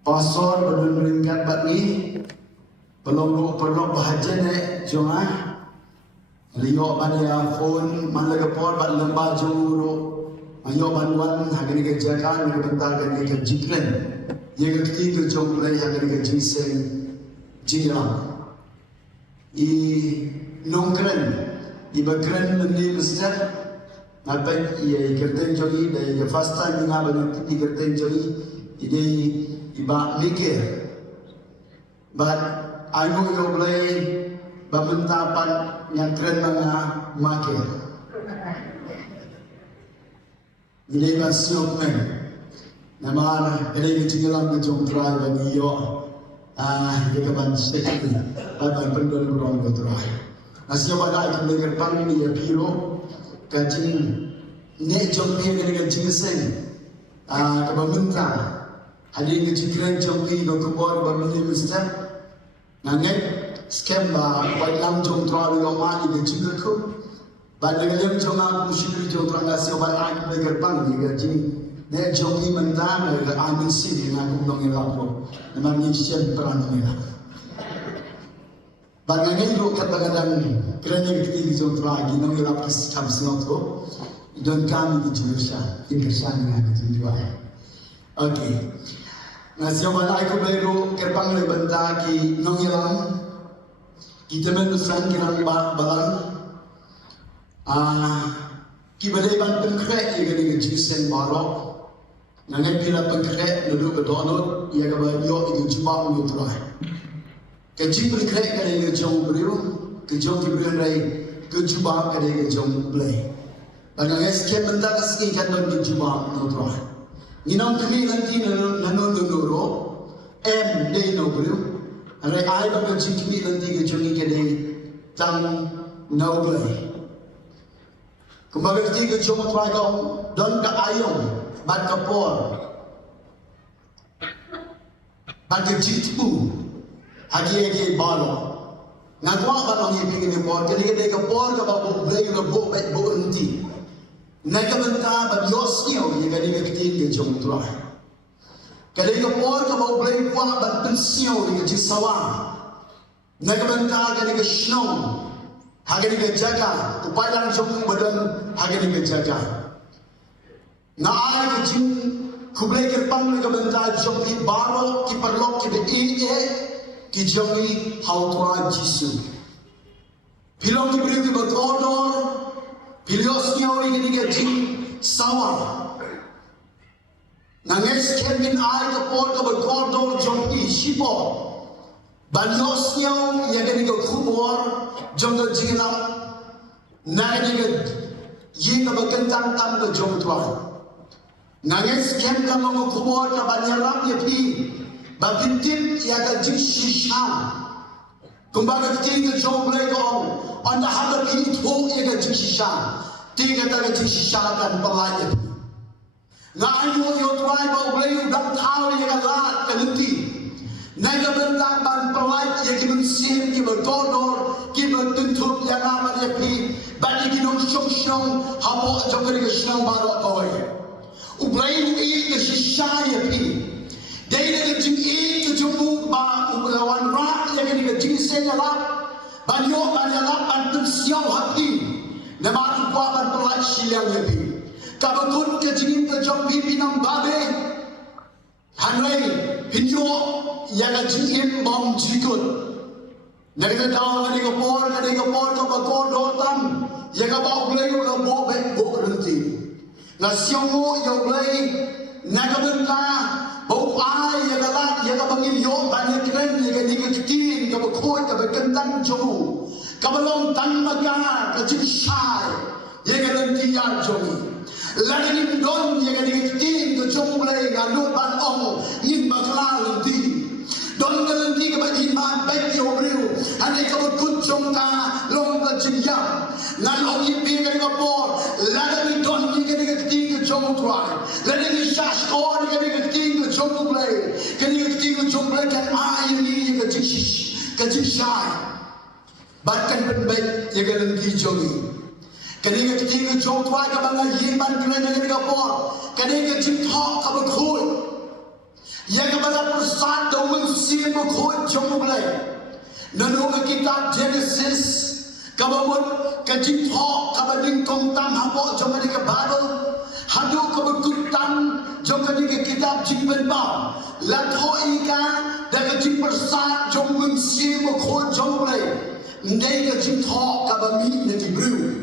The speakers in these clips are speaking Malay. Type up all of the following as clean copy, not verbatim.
Pasal beringkat bat ni perlu bahagian cuma liok pada phone mana kepor bat lembah juru ayo bantuan hari ni kerjakan ni bentar ni kerjikren yang ketiga jom mulai hari ni kerjisen jiran I nongkren I bagren ni mesti napai I kerten jogi dah first time ni ngaban I kerten jogi ini iba mikir but aku yo boleh bamentapan yang keren mga makir ini masuk men nama ini ketinggalan kejong try bagi yo kita ban sekali ban pendol beruang try nasib pada itu dengar pang ini ya piro kajing ne jong piro dengan jingseng kebamenta Hadi yang kecikran jompi go kubor bamini mesti nangai scam ba lam jom trawi omani ke cikku pada kalian jom aku syukri jom terangga siapa lagi bergerbang ni gaji ne jompi mentah ke amin sini aku dong elapro memang ni siap peran ni lah bangangai lo kadang-kadang kerana kita jom teragi dong elap kisah sinoto don kami di jurusan ingkersan dengan kejujuan. Okay. Nasihat mana aku baru kerpang le benda ki nongilang kita menusan kirang balang ki badai ban pengkrek ia gani jisen barok nangai pila pengkrek duduk ke donut ia ke yo itu cuba mu try ke jing pengkrek kali ke jong beriu ke jong ki beriu rai ke cuba kali ke jong blai bangai skem benda kesini kan ban ki cuba mu try Ninam kami nanti nanonoro em day no bro. Arai ai ba kami kami nanti kejongi kede tang no play. Kumbaga kiti kejong try kau don ka ayong bat kapor. Bat kejitpu hagi balo. Ngatwa ba nang ipingin por kede kapor ka ba bo play ka bo bet bo nanti. Naga benta ba yosnyo ye gani kiti ke jong try kali ko por ka ba blay kwa ba pensio ye ji sawa naga benta gani ke snow hagani ke jaga upailan jong badan hagani ke jaga na ai ke jin kublay ke pang naga benta jong ki baro ki perlok ki de ki jong ni how to jisu pilong ki beri ki ba kodor Piliosnya ini dia jing sawah. Nanges kemin ai ke por ke berkodor jom I sipo. Baliosnya ia kini ke kubur jom ke jingram. Nange ke ye ke berkentang tam ke jom tuan. Nanges kem ke mengu kubur ke banyaram ye pi. Babintin ia ke jing shisha. Kumbaga ketiga jom boleh kau anda hadap ini tuh ia ke jing shisha. Tiga tak ke jing shisha kan pelajat. Ngayu yo tuai bau boleh dah tahu ia ke lat ke lenti. Naga bentang ban pelajat ia ke mensim ke berkodor ke bertutup yang nama dia pi. Bagi kita syong habo jom ke syong baru kau. Ublay ini ke shisha ia pi. Dia ke jing ke jumuk ba lawan rak ia ke jing senyalap. Banyak ban tensiau hati. Nama ikwa ban pelaj silang yapi. Kabakun ke jingin ke jom pipi nam babe. Hanway pinyo yang jingin bom jikut. Nari daw ngani ko por ka bakor dotam. Yang bau blay ko bo be bo renti. Na siamo yo blay nagabenta bau ai yang bangin yo banyak keren yang dikitin ka bakoi ka bekentang jomu. Kabalong tan maga kecil syai yang nanti yang jomi lagi ni don yang dikitin ke jomu mulai ngadu ban ong yin bakla nanti don nanti ke bagi man baik yo beriu ane ka kunjung ka long ka jingyam ngan ong yipi ka kapor lagi ni don yang dikitin ke jomu tuai lagi ni syash ko yang dikitin ke jomu mulai ka dikitin ke jomu mulai kan ai ni yang kecil syai bahkan penbaik yang lagi jogi. Kadang ketika jom tuai ke bangga yiman kena jadi kapor. Kadang ketika ka berkhul. Yang kepada persat dan mengsi berkut jom boleh. Nanu kitab Genesis kabamut kajithok kabading kong tam hapok jom ke Bible. Hadu keberkutan jom ke kitab Jimben Bau. Latho ika dan kajith persat jom mengsi berkut jom boleh. Ndai kajithok kabamit na Hebrew.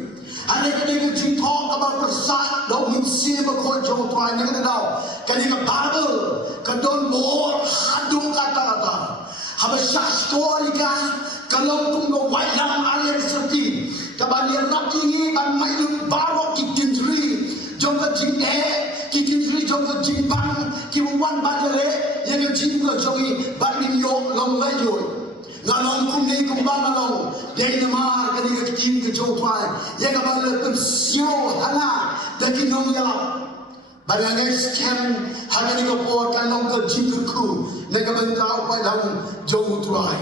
Ada kena jingkok kabar persat dau misi berkoi jom tuan yang tahu kena Bible kadon bor hadu kata-kata habisah story kan kalau tunggu wayang alir serti kabali rapi ban mailun baro kitinri jom ke jingke kitinri jom ke jimpang kiwan badale yang jingko jogi badin yo long layo ngalong kumni kumbang ngalong dari nama kali ketim ke jauhan yang kabal persio hana dari nong ya badangan scan hana ni kopor kanong ke jingku nega bentau pai dalam jauh tuai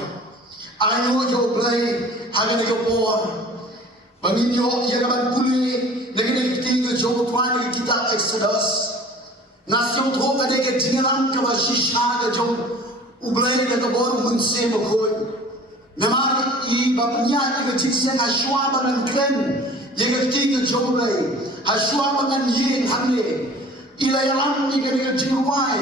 ayo jauh play hana ni kopor banginyo yang kabal puli nega ni ketim ke jauh tuai kita Exodus nasion thong ada ke jingalam kabal shisha ke jauh ublay ke kabor munse mokoi Namar i babnya ke jiksen aswa bangan kren ye ke ting joblay aswa bangan yin hamle ilayalam ni ke jiwai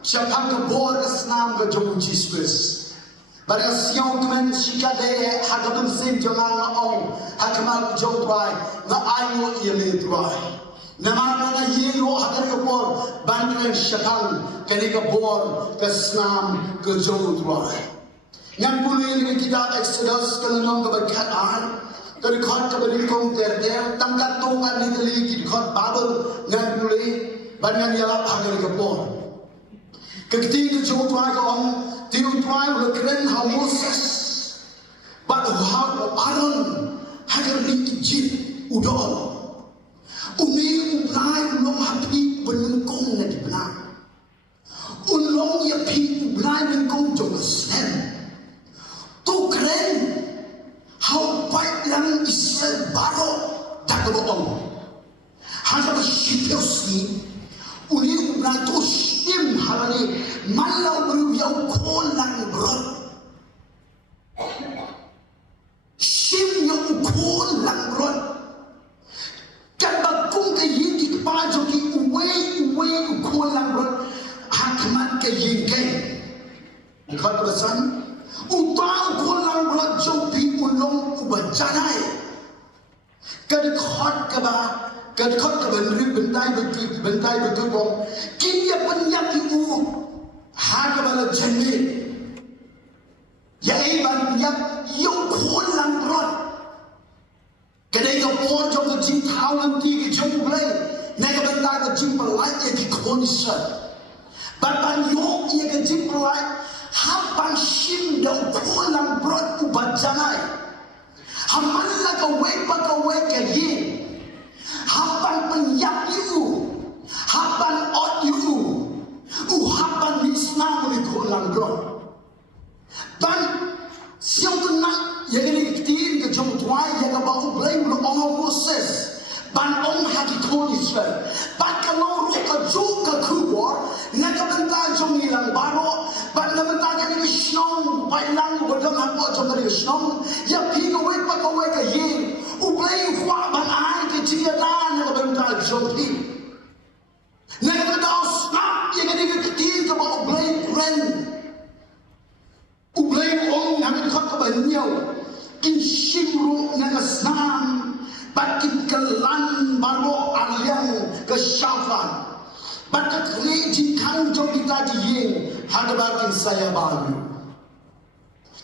chapam ke bor asnam ke jomu Jesus bar asyong kmen shikade hakabun sim jongang ong hakamal jobrai na ayo ye le tuai namar na ye ro hakar ke bor bandren shakang ke bor ke snam ke jomu tuai yang puluh ini kita Exodus kalau kita berkata, kalau kita berikom terder, tangkat tongkat ini kali kita Bible yang puluh banyak yang agar kepon. Ketika jauh tuai kaum, tiu tuai berkeren how Moses, but how Aaron agar diijib udol. Umi ulai ulong hapi benengkong nanti benar. Ulong ya pi ulai benengkong jauh sen. Tu keren how baik yang Israel baru tak berbohong hanya bersyukur ni uli ubna tu sim halani malau beruyau kolang berot sim yang kolang berot kan bakung ke yindi kepala joki uwe kolang berot hakmat ke yingkai kau tersan utang kolang berat jopi ulong ubajanai kadkhot kaba nri bentai betul bom kinya penyak ibu hagabala jenne ya iban yak yung kolang berat kadai ka por jong jing thau nanti ki jong blai naga bentai ka jing pelai ya ki konisa ban yo ya ka jing pelai Hapan shim da kolang brot ubajanai hamalla ka wek ka yin hapan penyak you hapan ot you hapan misna ni kolang brot ban siang tenang ya ni kitin ke jom tuai ya ka ba ublai lo ong Moses ban ong haki kon Israel ban kalau ka ju ka kubor na ka benta jom ilang baro ban na benta ka ni shnong pai lang bodam hapo jom ni shnong ya pi ko ka yin ublai kwa ban ai ke chia dan na ka benta jom pi na ka benta snap ya ka ni kitin ka ba ublai ren ublai ong na ka ban nyau kin shimru na ka snam bakin kelan baro aliang ke syafan bakat kli jikang jom kita diyin hadabakin saya baru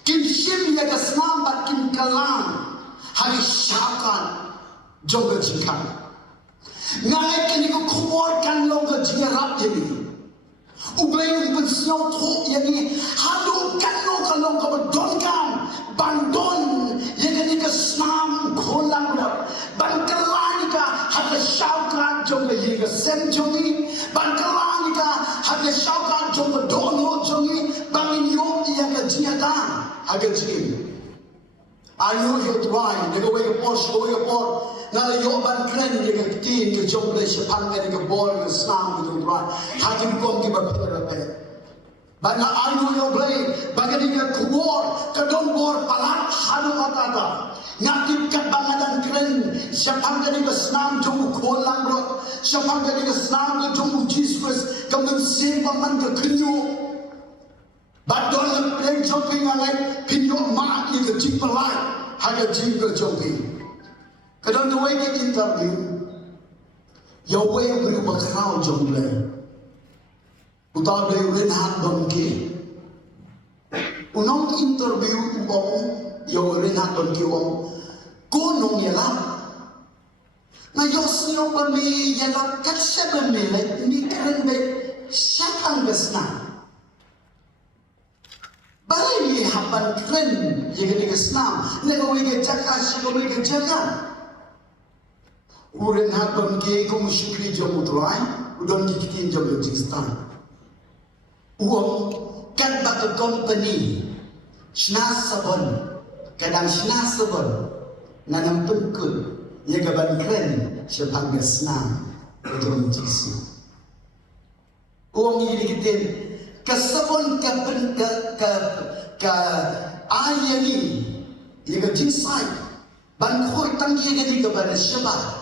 kin shim ya kesnam bakin kelan hari syafan jom ke jikang ngai kini ko kuwarkan long ke jigarap ini ublay pensiong tu yani hadu kanu kalong ka badonkan bandon yani ka snam kolang ban kalani ka hada shaukan jong ye ka sem jongi ban kalani ka hada shaukan jong dono jongi bangin yo ya ka jiada aga jing ayo yo tuai de ko we por so we por na yo ban kren ye ka tin ke jong le shapang ka de bol ka snam du tuai hakim kom ki ba phara pe Bana ayu yo blay, bagani ka kubor, kadon bor palat hadu matata. Ngakip kat bangadan keren, siapang kani ka senam jong kolang rot, siapang kani ka senam jong Jesus, kamen seba man ka kenyu. Badon le pleng jumping alai, pinyo ma ni ka jipalai, haga jing ka jumping. Kadon the way ke interview, yo way beri bakrau jong blay. Utar blay ren hat bangke. Unong interview ubong yo ren hat bangke ubong. Ko nong yelap. Na yo sino bami yelap kat sebe mele ni keren be siapang besna. Balai ni hapan keren yegeni kesna. Nego wege jaka sino wege jaka. Uren hat bangke ko musyukri jom utrai. Udon kikitin jom Uzbekistan. Uang kan baka company Shna sabon kadang Shna sabon nanam pengkut ya gaban keren siapang gasna untuk jisu uang ini dikitin kasabon ka ayani ya ga jinsai ban khoi tangi ga di gaban syaba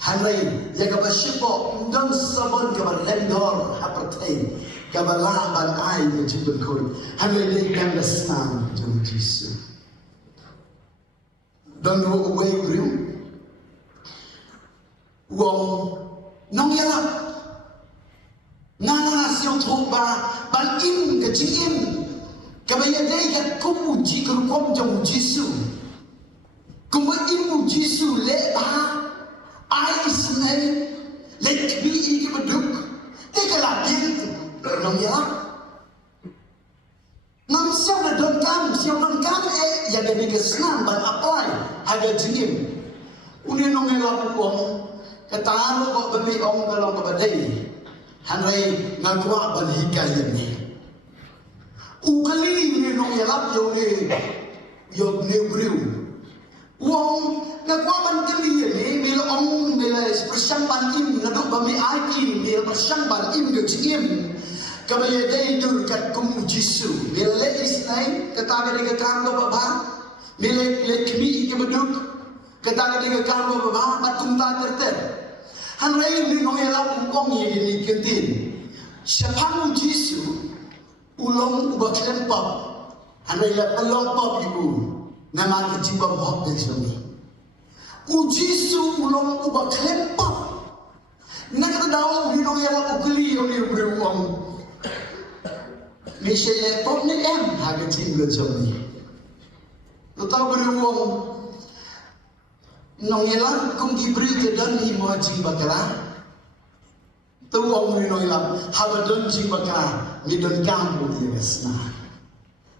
hanrai ya gaban syabo ndang sabon gaban lendor hapertain kabalah ban ai ke jibun koi hanai dei dang dasna jom jisu dan ro way grim wong nong yala nana siong thoba ban im ke jim kabaya dei ka kumu ji ku kom jom jisu kumu im jisu le ba ai snai le kbi ke beduk tekala bil nong ya nam siang na don kam ya dari kesenam ban apply ada jinim uni nong ya pun kataru kok beli om kalau kebadai hanrai ngagwa ban hikayat ni ukali ni nong ya lap yo ne briu wong ngagwa ban kali ni mil om mil persang ban im naduk bami akin mil persang ban im de jinim kabaya dai dur kat kum jisu mele isnai kata ga kam go baba mele lekmi ke beduk kata ga kam go baba bat kum ta terter han rai ni no ela kum ye ni kentin siapang jisu ulong ubaklen pop han rai la pelong pop ibu nama ke jiba pop de sini jisu ulong ubaklen pop nak daw ni no ela ukli yo ni beruang Misalnya pop ni harga tinggal jomni. Tahu beruang nongelan kum diberi kedan imo jing bakara. Tahu orang ni nongelan habadon jing bakara ni don kamu dia kesna.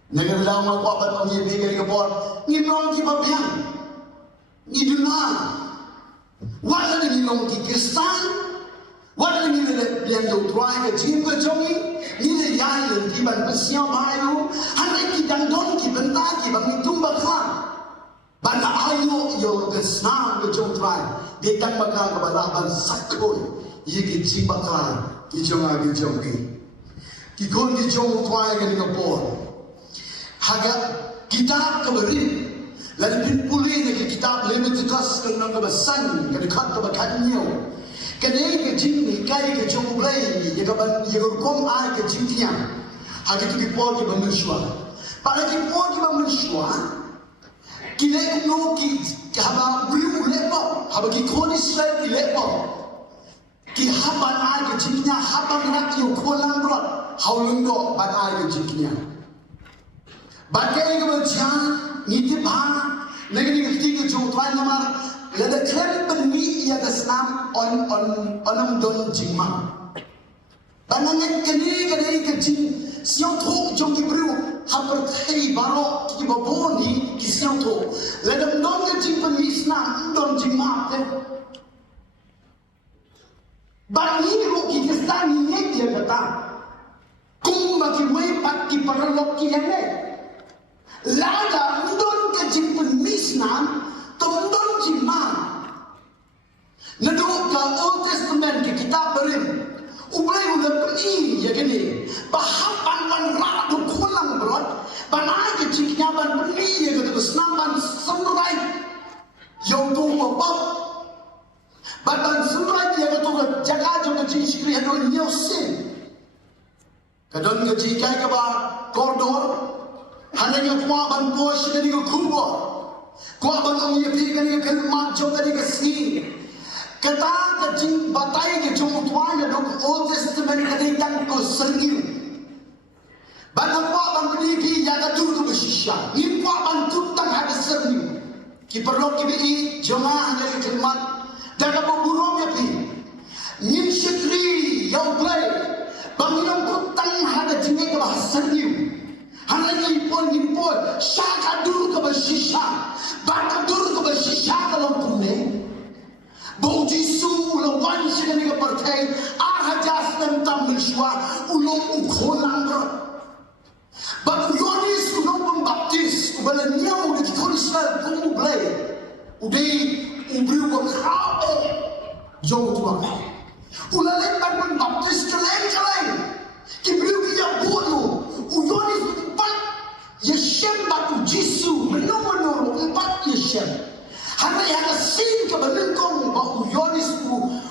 Negara dalam aku apa orang ni pergi ke bor ni nong di babiang ni duna. Walau ni nong di kestan. Walau ni yang jauh tuai ke jing ke jomni. Ini yang kiban bersiap ayu, hari kita don kiban tak kiban itu bakal. Banda ayu yo kesna ke jomtrai, betang bakal kebalapan sakoi, ye kecik bakal kijong abi jomki. Kikon kijong tuai ke Singapura. Haga kita keberi, lalu pinpuli ke kitab Leviticus ke nang kebesan ke dekat kebakannya. Kadai ke jing ni kai ke jong blai ye kaban ye kom ai ke jing tia ha ke tu ki po ki bamshwa para ki po ki bamshwa ki le no ki haba bulu le po haba ki khoni srai ki le po ki haban ai ke jing nya haban nak yo kholang rot haulung do ban ai ke jing nya bagai ke baca ni ti ba negeri ke jong tuan namar lada keren penmi ia kesnam onam don jingma. Banangan kene kecing siang tu jom kibru hampir hei baro kibaboni ki siang tu lada don kecing penmi snam don jingma te. Bani ro ki kesani ni dia kata kum bagi wei pat ki paralok ki yang lada don kecing penmi snam Tondon jimang. Naduk ke Old Testament ke kitab berim. Ublay udah peni ya gini. Bahapan ciknya ban beli ya kata senamban semurai yang tu bapa ban semurai ya kata jaga jaga cik sikri hado nyosin kadon ke cikai ke ba koridor hanya kuah ban pos dari ke kubur kuah ban om ye pi kan ye kan mat jom dari ke si kata ke cing batai ke jom tuan ya dok Old Testament kadai tang ko sergi Banang kuat bang berdiri jaga dulu bersisya. Ni kuat bang tutang ada serni. Ki perlu ki jemaah dari kalimat. Jaga berburung ya pi. Ni syekri yang play. Bang yang tutang ada jenis ke bahasa serni. Hanya ni pun syaka dulu ke bersisya. Bang dulu ke bersisya kalau kune. Bong Jisu lawan sini ke partai. Arhajas tentang mensyua ulung ukholang ber. But Yohanes ulung pembaptis ubala nyau di Israel kumu blay udai ubri wakau jauh tuan ulalen ban pembaptis keleng kibriu kia buatmu Yohanes empat Yeshem batu Jisu menur empat Yeshem hanya yang sin ke benengkong bau Yohanes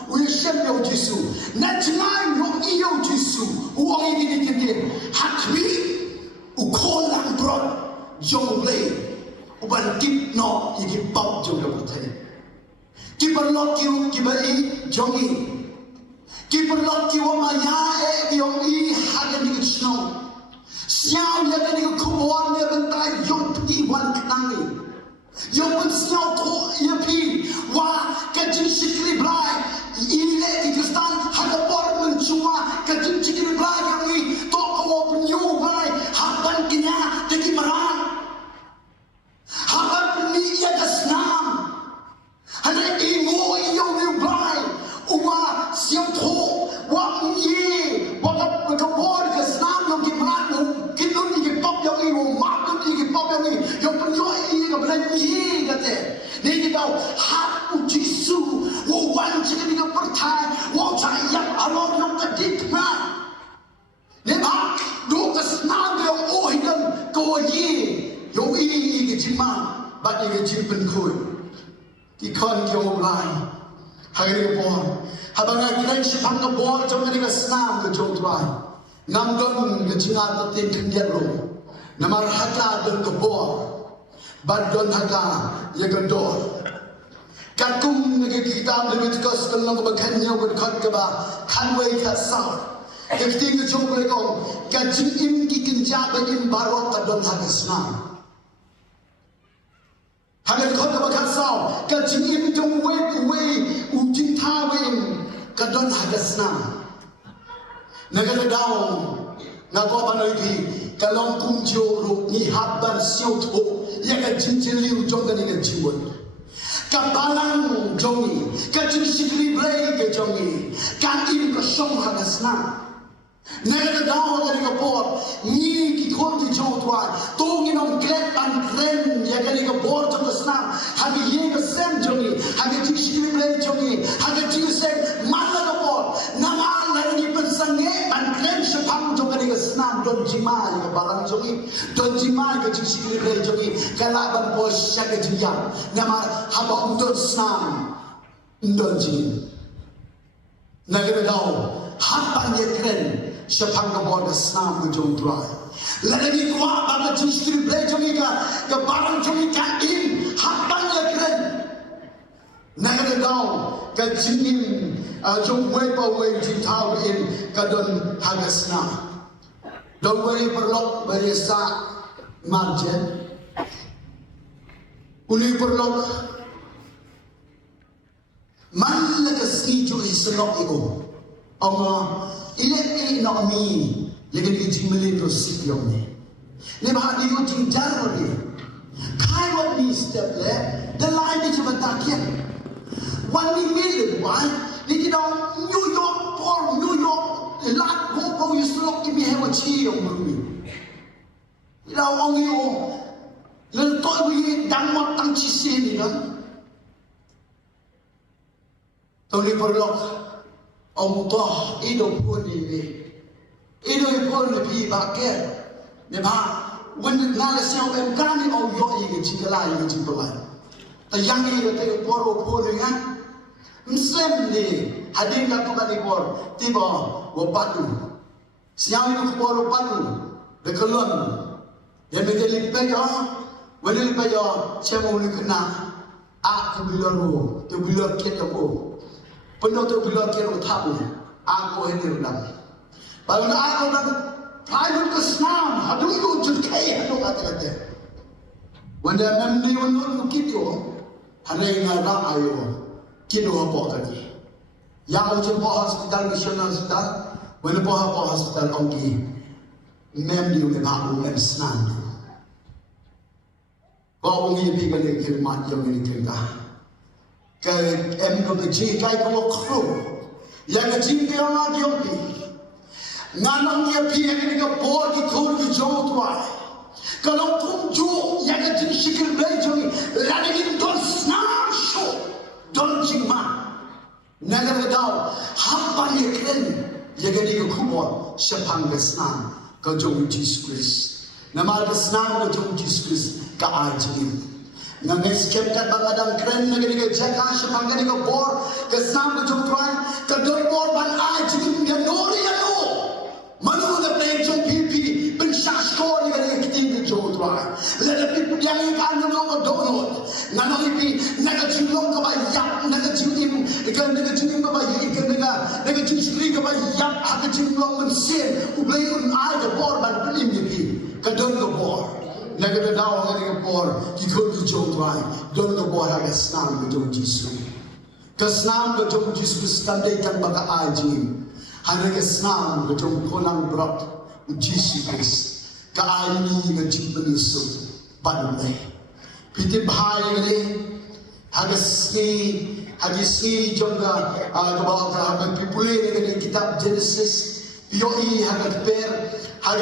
Yeshem yang Jisu nak jenai yang iyo Jisu uang ini dikendin hakwi ukolang brod jongle uban tip no yiki pop jongle bertanya ki perlok ki bai jongi ki perlok ki wa maya yong i hagen ni snow siao ya ni kubon ya bentai yong pi wan knangi yong pun snow to ya pi wa kajin sikri brai ini le di kristan haga por mencuma kajin sikri brai yang i to ko penyu brai haban kenya teki marang haban ni ya dasnam hanya imu iyo ni brai uma siam tho wa ye wa ka por ka snam yang ki marang kinun ni pop yang i wa ma ni pop yang i yang penyu i ka belan ye kate ni di kau hak Jisu wa wan cikni ka pertai wa jayat alor yang kaditna ne ba do ka snam yang o hidan ko ye yo i ke jima ba ke jimpen khoi ki kon ki o lai hai ri bon habanga kren shipang ka bor jong ni ka snam ka jong trai nam don ke jinga ta tin tin dia ro namar haka don ka bor ba don haka ye ka dor kakum nge kitab Leviticus tolong ko baghanyo ko khat ka ba khanwei kha sa kifting ko chok le ko kajin im ki kinja ba im barok ka don hagasna hagen khot ka ba khat sa kajin im jong we u jin tha we ka don hagasna naga daw na ko ba noi thi kalong kum jo ru ni habban siu tho ya ka jin jin liu jong ka ni ka jiwon kabalang jongi kajin sikri blay ke jongi kan im ka song hagasna nega daw ka ni ka por ni ki khon ki jo twa to ngi nom klet pan kren ya ka ni ka por to sna hagi ye ka sem jongi hagi ji sikri blay jongi hagi ji sem mala ka por nama la ni pensange pan kren shapang jo ka ni ka sna don jima ka balang jongi don jima ka ji sikri blay jongi kala ban po sha ka ji ya nama haba don sna don ji nega daw hapan ye kren shapang ka por ka sna ko jong dry lagi kuat banget justru blay jongi ka barang jongi ka in hapan ye kren nega daw ka jinim jong we pa we ji tau in ka don hagasna don we perlok beresa marjen uli perlok man la ka si jo islok iko ama ile no mi lekin ki jimele to sikyom ne ba di ko jing jarori kai wat ni step le the line ni jabatakian 1 million why ni daw New York por New York lat go islok ki mi hewa chi om mi ni daw ong yo le to wi dang mot tang chi se ni kan to ni perlok ông to ý đồ buôn gì về ý đồ buôn là vì bà kia để bà when nalasyo em kani o yo i jingala i jingala ta yang i te poro poringa Muslim ni hadin ka kubani por tiba wapatu siang itu poro patu bekalon ya medeli payo wedeli payo chemo ni kena a tu biloro tu bilor ketako penuh tu bilor ketako tabu aku ini rendah Baru aku nak private kesenam, aduh itu jadi aduh kata-kata. Wanda memang dia menurut kita, hari ini ada ayo, kita apa tadi? Yang macam hospital, missional hospital, wanda hospital ongi, memang dia memang memang senang. Kau ongi pergi ke khidmat yang ini kita. Ke kau kerja kau kru, yang kerja kau nak dia pergi. Nanang dia pihak ini ke bor di kau di jauh tuai. Kalau pun jauh yang kerja sikit belajar ni, lagi ni don senang show, don cingma. Naga tahu, hampa ni keren, yang kerja ke kubur, siapang kesenang ke jauh Yesus Kristus. Nama kesenang ke jauh Yesus Kristus ke ajin. Nangai skep kat bangadang keren naga ni ke jaga siapang kerja ke bor, kesenang ke jauh tuai, ke jauh bor ban ajin dia nori ya no. Manu na play jong pipi ben shaskor ni ga kiting de jo twa le de pipi yang kan no ko donot na no pipi na ga jinglong ka ba yap na ga jingim ikan na ga jingim ka ba ikan na ga jingli ka ba yap ha ga jinglong men sen u blay un ai de bor ban pilim ni pi ka don ko bor na ga daw ga ni bor ki ko di jo twa don ko bor ha ga snam ko jong jisu ka snam ko jong jisu kan de kan ba ka ajin Hari kesenang kejong kolang berat Yesus Kristus keaini ngejip penisuk badai. Piti bahaya ni hagi sini jongga kebawa hagi pipule ni kitab Genesis yoi hagi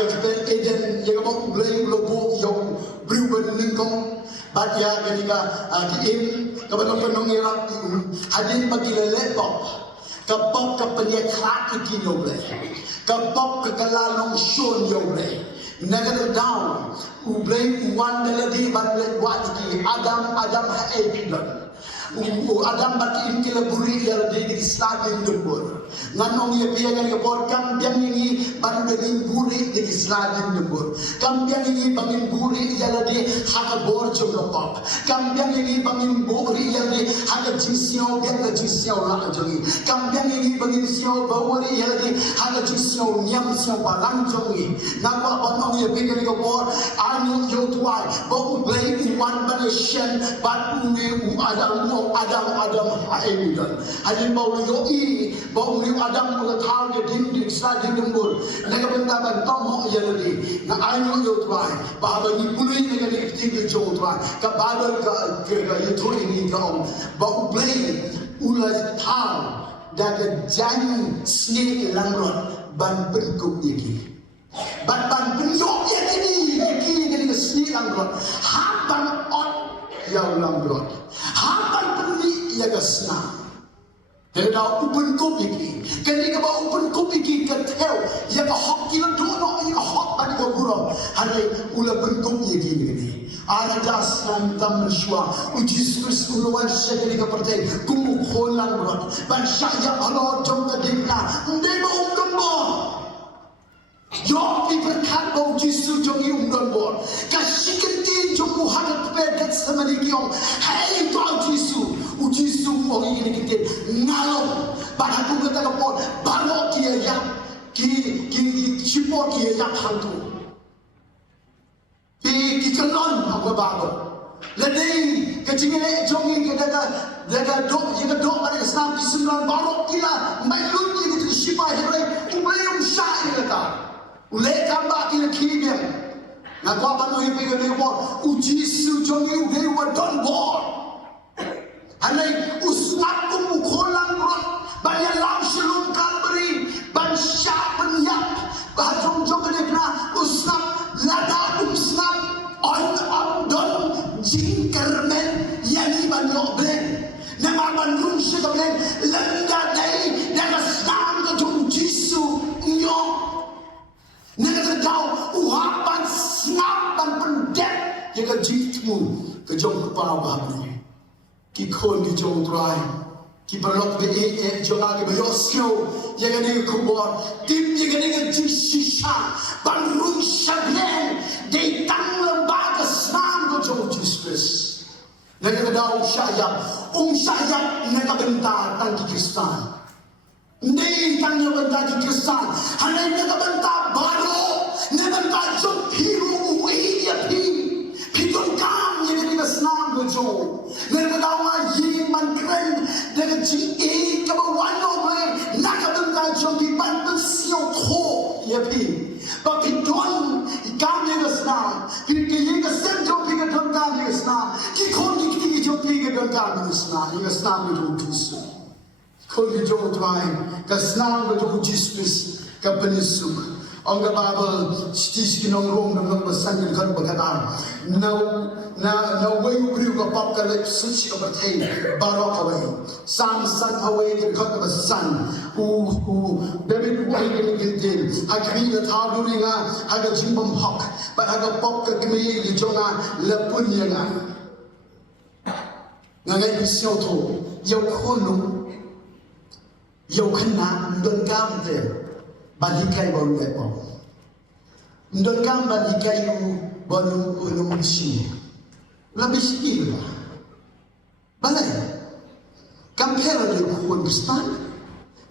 keper Eden yang mau mulai lobo yang berubah nengkong batia ketika diim kepada penong irak hadin bagi lelepok kapok kapanya kaki kilo bre kapok kekalalong shon yo bre nagar down ubre wan daladi banle wati adam ha epidon adam baki inkila buri yar de islagin dubur nganong ye piangan ke bor kam biang ini ban de buri de islagin dubur kam biang ini bangin buri yar de ha bor jogop kam biang ini bangin buri yar de ha jinsio biang de jinsio la jogi kam biang ini bangin sio bawari yar de ha jinsio nyam sio balang jogi nakwa banong ye piangan ke bor anu yo tuai bo blai wan baneshen bat u Adam haimidan hadin bau yoi bau Adam ulah target dinding sading dembur naga bentaban tomo yaladi na ayo yo tuai baba ni pului naga ni tinggi jo tuai ka badal ka itu ini ka bau blai ulah tar daga jan sni langrot ban berkup yaki ban penyok yaki ni sni langrot haban ot yang langrot haban perni ya gasna Heda open kopiki, kani ka ba open kopiki ka tel, ya ka hok kila dono, ya ka hok bani ka burong, hari ula bentuk ye gini. Ada das nam tam shwa, uji Kristus ulawan sekali ka pertai, kumu kholan rot, ban syaya Allah jom ka dikna, ndai ba umdombo. Yo berkat bau Yesus jom umdombo, kasikenti jom muhadat pedet sama dikiong, hey bau Yesus. Uji semua ini kita ngalong pada aku kata kapon balok kia yang ki cipor kia yang hantu ki kelon aku bago ledai kecingin jongi kita dok pada Islam di sembilan balok kila mailun ini kita siapa herai ubayum syai kata ulai kambak kila kibir nak apa nak hidup kita kapon uji sujongi ubai wadon bor Hanai usnat kumukholang rot banyak lam selum kalberi ban syak penyap bahjong jong kedekna usnat lada usnat on don jingkermen yani ban noblen nama ban rung sekablen lenda dai daga snam ke jong jisu nyo naga tau uhapan snap ban jong pa ba ki khon ki jong trai ki barok de e jonga ke bayosyo yagani ko bor tim yagani ke jisha ban ru shablen de tang la ba ka snam ko jong Jesus naga daw syayat naga benta tang ki Kristan nei tang yo benta ki Kristan hanai naga benta baro naga benta jong hiru ui ya Pidon kam yagani ke snam ko jong naga daw yi man kren naga ji e ka ba wan no bre naga benta jong ki ban ben sion tro ya ba pidon kam ye ke snam ki ye ke sem jo pi ke don kam ye ke snam ki khon ki jo pi ke don kam ye ke snam ko Jesus khon ki jo trai ka snam ko Jesus ka penisuk ang Bible stis kinong rong ng basan ng kan bagatan na way kriu ka pop ka lip suci ka batay barok away sam san away kan kan basan David way kan giltin agri na tawuri nga aga jimbam hok but aga pop ka kmi ki jonga lapun nga ngay bisyo to yaw kono yaw kana don gamte balikai baru lepo. Ndon kam balikai baru ulung bisi. Lebih sikit lah. Balai. Compare dengan kuon Kristen,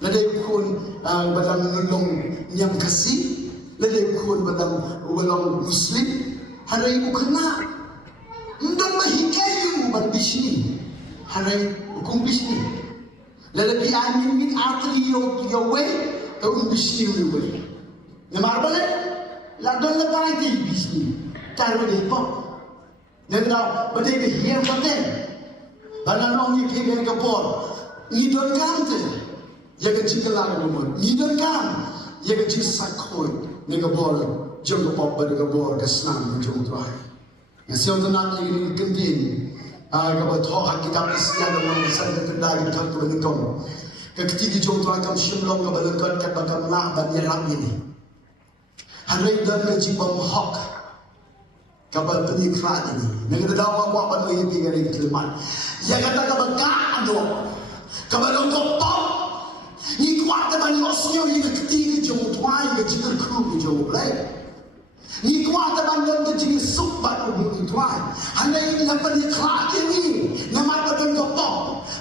ladai kuon badang ulung nyam kasih, ladai kuon badang ulung Muslim. Harai ukena. Ndon mahikai baru bisi. Harai hukum bisi. Ladai amin min atli yo way. Kau bisni ulu, namar balik, ladon lepas itu bisni, taruh di pop, negara betul hiang betul, banan orang ni pergi ke port, ni don kam tu, jaga cikgu lagu nomor, ni don kam, jaga cikgu sakoi, negara port, jom ke pop ber ke port ke senam jom tuai, nasihat nak ini kentin, kalau thok hak kita mesti ada orang besar ketendang kita kebenaran. Ketika jom tuan kam shimlong ka balangkan ka bakam na ban yaram ini hanai dan ka jibam hok ka bal penikrat ini negara dawa wa ban oi pi gari kelman ya kata ka bakado ka balong ko pop ni kuat ban osnyo ni ketika jom tuan ka jikar kru jom lai ni kuat ban don ka jini sup bat bu tuan hanai na penikrat ini nama ban ko pop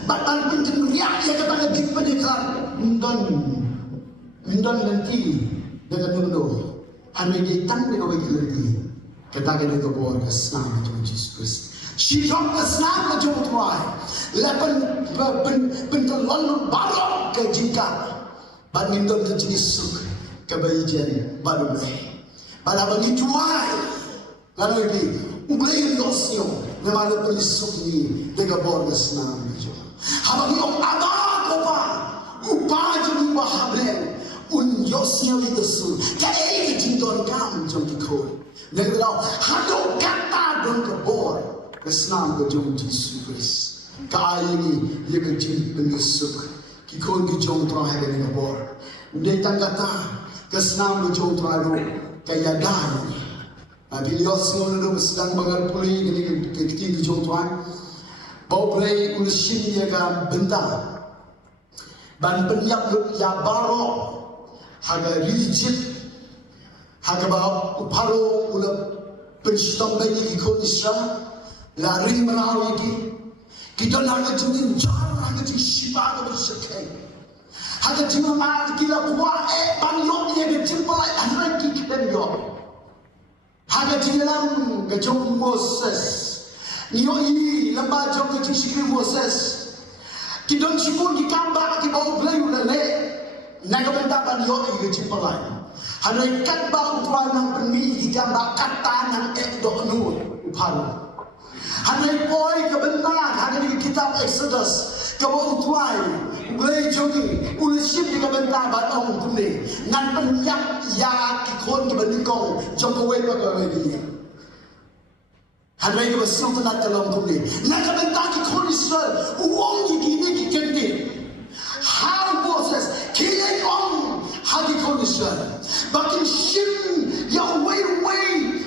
Batal pun riak ya kata kita pendekar ndon nanti dengan nundo hanya ditang dengan wakil nanti kata kita itu buat kesenam macam Jesus Syirok kesenam macam tuai lepas pentelon barok ke jika bandingkan ke jenis kebajian baru boleh pada bagi tuai lalu ini ubay losyo memang lepas isuk ni dengan buat kesenam macam habang yung abang ko pa upajan yung mahablen unyos niya ito sun kaya ikitindon kam jom kikol nagdaw hadong kata don kabor kasnam ko jom Jesus Christ kaya ni yakajin penyusuk kikol ki jom trahe ni kabor hindi kata kasnam ko jom trahe kaya dahil Bilios nung sedang bangal puli kini kiti jom trahe bau play urusin dia kan benda, ban penyak ya baro, haga rigid, haga bau uparo ulah penstam bagi ikut Islam, lari merawat kita nak jadi jalan, haga jadi siapa haga bersekai, haga jadi mana kita buat ban yok dia jadi pelai anak kita yok, haga jadi dalam kejauh Moses. Niyo ini lembaga jom ke cikgu Moses. Kidon sipun di kambak ki bau belayu lele. Naga bentaban yo ke cipalai. Hanai kat bau tuan yang peni di kambak kata yang dok nur uparu. Hanai boy ke bentar hanai di kitab Exodus ke bau tuan belayu jogi ulisip di bentaban orang kunde. Ngan penyak ya kikon ke benikong jom ke wei bagai dia. Hadrai ke besiang telah dalam kumni. Nak bentaki kau Israel, uang gini kende. How Moses killing on hadi kau Israel. Bakin shim yang way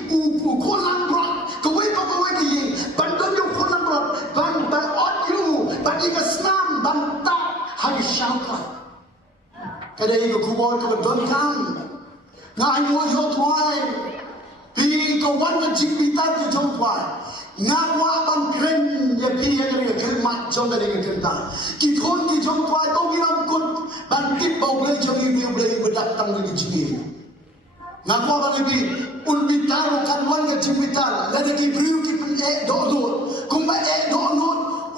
ukolang brak. Kau way kau way kau bandon yang por ka don kam ngai mo yo twai pi ko wan ka jing bitar ka jong twai nga wa ban kren ya pi ya ka kren mat jong ka ka kren ta ki khon ki jong twai to ki ram kut ban tip bau ble jong ni ble bedak tang ki jing nga ko ban pi ul bitar kan wan ka jing bitar la de ki briu ki pen e do do kum ba e do no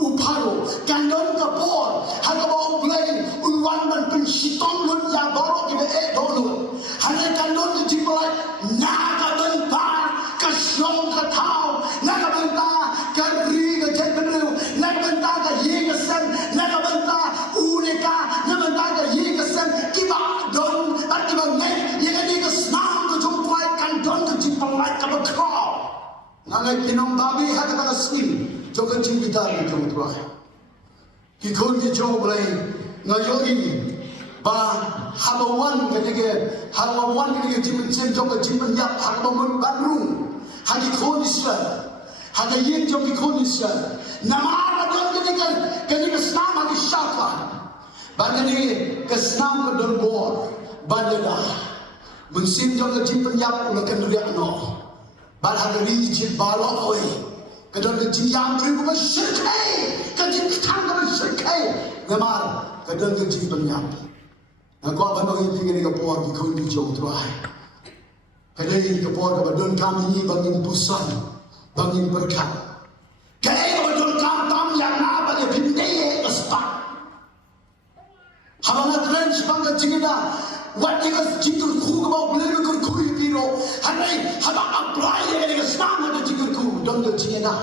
uparo kan don ka por ha ka bau ble ul wan ban pen shitong lut ya boro ki be e do no ha kan don ki jing ble na ka ban ta ka shong ka thao na ka ban ta ka ri ka jet ben ru na ka ban ta ka ye ka san na ka ban ta u ne ka na ban ta ka ye ka san ki ba don at ki ba ne ye ka ni ka snam ka jong kwai kan don ka jing ble ka ba kho na ngai pinong babi ha ka ta swim jo ka jing bitar ni jong twai ki khon ki jong ble nga yo ini ba halawan ka ni ke halawan ka ni ke jing chen jong ka jing ban yap ha ka ba ban rung ha ki khon isra ha ka yin jong ki khon isra namar ka don ka ni ka snam ha ki shakwa ba ka ni ka snam ka don bor ba da mun sim jong ka jing ban yap la ka ni no ba ha ka ri jit ba lo oi ka don ka jing yam ri ko shirkai ka jing thang ka shirkai namar ka don ka jing ban yap na ko ba no yin ni ka por ki khon ki jong twai kadai ka por ka don kam ni bangin pusan bangin berkat kadai ka don kam tam yang na ba le bin ne ka spa habana tren bang ka jingida wat ni ka jingur khu ka ba bule ka khu yi piro hanai haba apply ye ka spa na ka jingur khu don ka jingida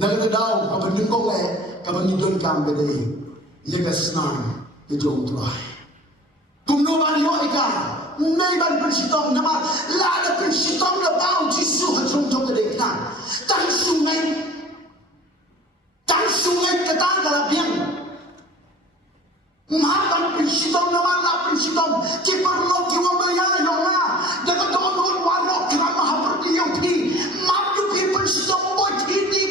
na ka daw ka ba ning ko le ka ba ni don kam be dei ye ka snan ye jong twai kum no ba yo ika nei ban prinsipom nama la da prinsipom la bau jisu ha trong trong ka dei na tang sungai ka ta ka la biang ma ban prinsipom nama la prinsipom ki perlo ki wa ma ya yo na da ka don ro wa ro ki ma ha per ki yo ki ma tu ki prinsipom boy ki di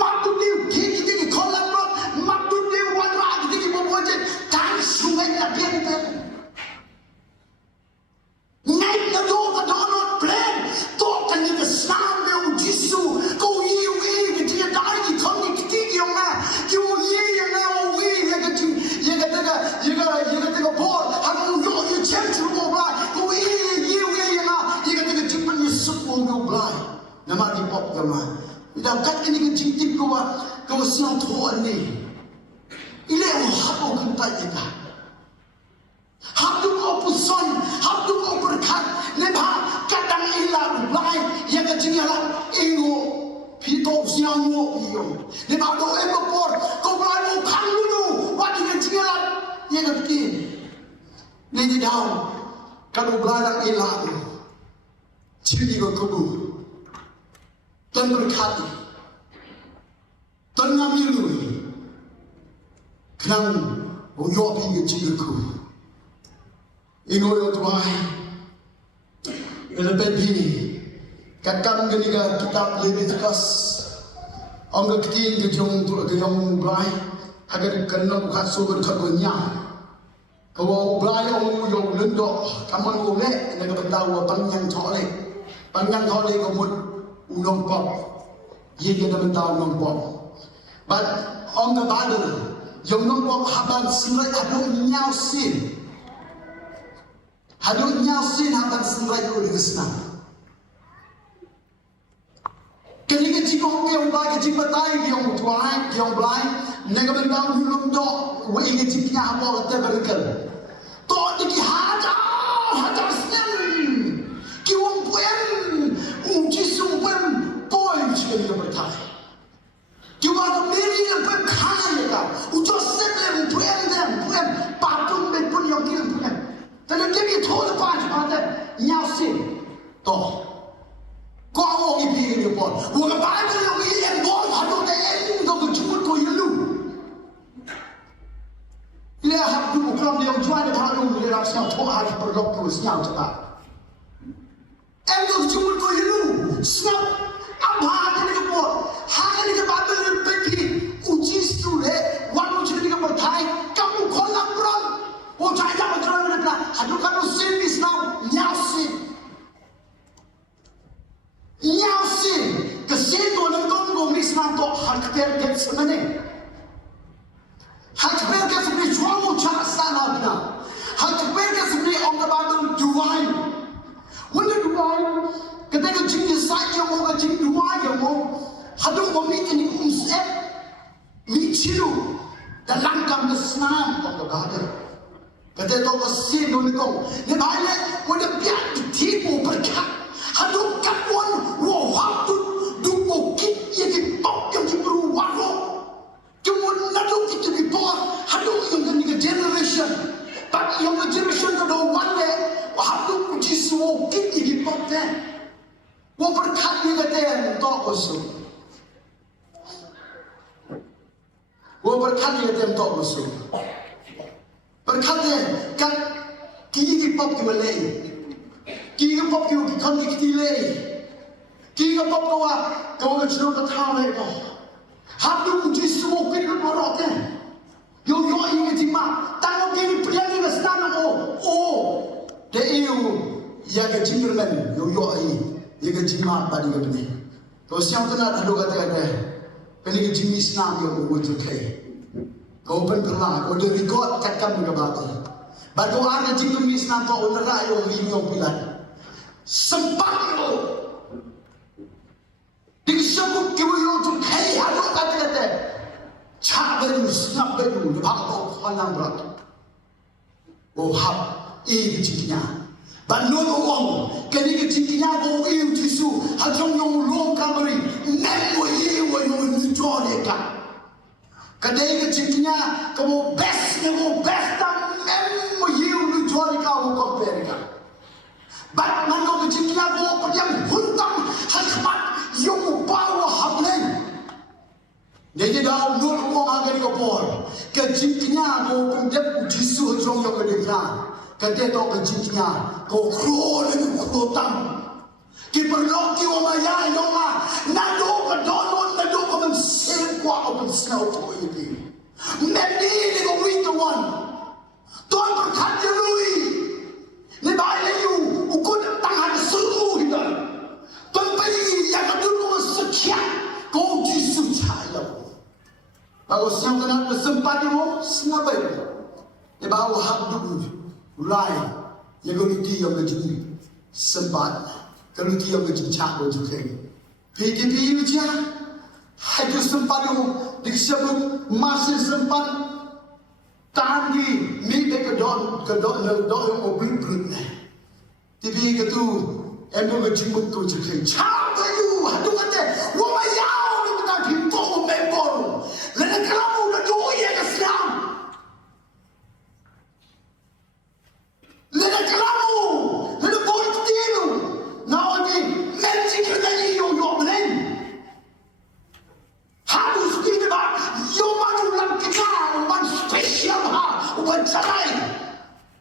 ma tu di ki di ko la ro ma tu di wa ra ki di bo bo je tang sungai la biang ta ngay ka do ka do not plan to ka ni ka snam be u jisu ko yi wi ki ti da ni kon ni ki ki yo na ki u yi ya na u wi ya ka ti ya ka ta ka bor ha ku yo you chen chu mo bla ko yi wi ya na ya ka ta ti pan ni su mo mo bla na ma di pop ka ma ida kat ni ki ti ti ko wa ko siang tho an ni ile u ha ko kan ta ya ka Habdu ko puson, habdu ko berkat, nebha kadang ilah ulai, ya kecinggalan ingo, pito siang mo iyo, nebha do ebopor, ko ulai mo kangulu, wadi kecinggalan, ya kepikin, negi daun, kalau beladang ilah, ciri ko kubu, dan berkati, dan ngamilu, kenang boyopi kecinggalku. Ingo yo tuai ele pepini kakam gani ga kitab Leviticus angga kitin ke jong tu ke jong blai agar kenno khat so ber khat nya ko blai ong yo lendo kamon go le ne ga bentau panjang tho le ko mut unong pop ye ge da bentau unong pop but angga badal jong nong pop haban sinrai adu nyau sin Hadut nyasin hakan senrai ko di kesna. Kini ke jikong ke umbai ke jipatai ke om tuai ke om blai nega bendang hulum do wa inge jiknya apa kata berkel. To di hajar sen. Ki wong puen jisu puen boy jikeni ke bertai. Ki wa ke meri ke puen kai ka. Ujo seble puen papun be pun yang kirim puen. Tapi dia thol pa pada nyasin to ko wo gi pi ni pon wo ga ba ni yo gi en bo ha do de en do ko chumut ko yelu ile ha du ko kram de yo chwa de ha lu le ra sa to ha per lok ko snya ta en do chumut ko yelu snap ab ha ni ko pon ha ni ke ba de pe ki u ji su le wa no chi ni ke par thai kam ko lam ron wo hakper ke semane. Hakper ke semane suamu chasana bina. Hakper ke semane on the Bible duai. When the duai, ketika jingnya saja mau ke jing duai yang mau, hadung memiliki ni konsep, miciru dalam kamar senam on the Bible. Ketika tu kasih nunikong, ni banyak pada biar tipu berkat. Hadung kapuan wah tu dumo kit yang pop yang beruang lo. Cuma nado kita di bawah hadung yang ni generation. But yang generation tu dah one day hadung jisu kit yang pop deh. Wah berkat ni kata yang tak masuk. Wah berkat ni kata yang tak masuk. Berkat ni kan kini pop ke Malay. Kini pop kau kan diktilai, kini pop kau cerita kata lagi kau. Hadung jisu mungkin lu marah kan? Yo ini cuma, tangan kini pergi ke sana deh ya ke cinggiran yo ini, ya ke cima pada ni. Kau siapa tu nak hadung kata, peni ke cimi senang yo buat okay. Kau pun pernah, kau dah record kat kami ke bapa. Baru ada cimi senang kau unerai yo ini yo pilan. Sempat lo, disebut kewiyong tu kaya hadung kata, cabaru, snap baru, lepas tu halang berat. Hab, keciknya. Bandung orang, kini keciknya kau jisu, hajung yang long kamari, nemo yang menjual dekat. Kadai keciknya kau best tak nemo yang menjual dekat kau compare dekat. But mango keciknya kau yang huntam hikmat yang bawa hablen. Jadi dah nur kau agak kepor. Keciknya kau pendek jisu hajung yang kedeknya. Kadai tu keciknya kau krotam. Kiperlok kau maya yang nado kedonon nado kau mensel kau open snow kau ini. Mesti ni kau winter one. Tuan berkat lui. Ni balik you. Ukun tangan seluruh kita. Pembeli yang kedua sekian. Kau jisu cahaya. Kalau siang kena bersempat itu, senang baik. Dia bawa hak dulu. Mulai. Yang kau yang kecil. Sempat. Kalau dia yang kecil cakap juga. PKP ujian. Hanya sempat itu. Disebut masih sempat. Tahan di. Mimpi kedon yang mobil berut. Tapi kata, emang kecimut tu cakap, cakap you, hadung kata, wama yau ni kita pintu membor, lena kamu dah doya ke Islam, lena kamu, lena boleh tiru, nawa ni, menci kita ni yo belen, hadus kita bah, yo maju lam kita, uban spesial uban carai,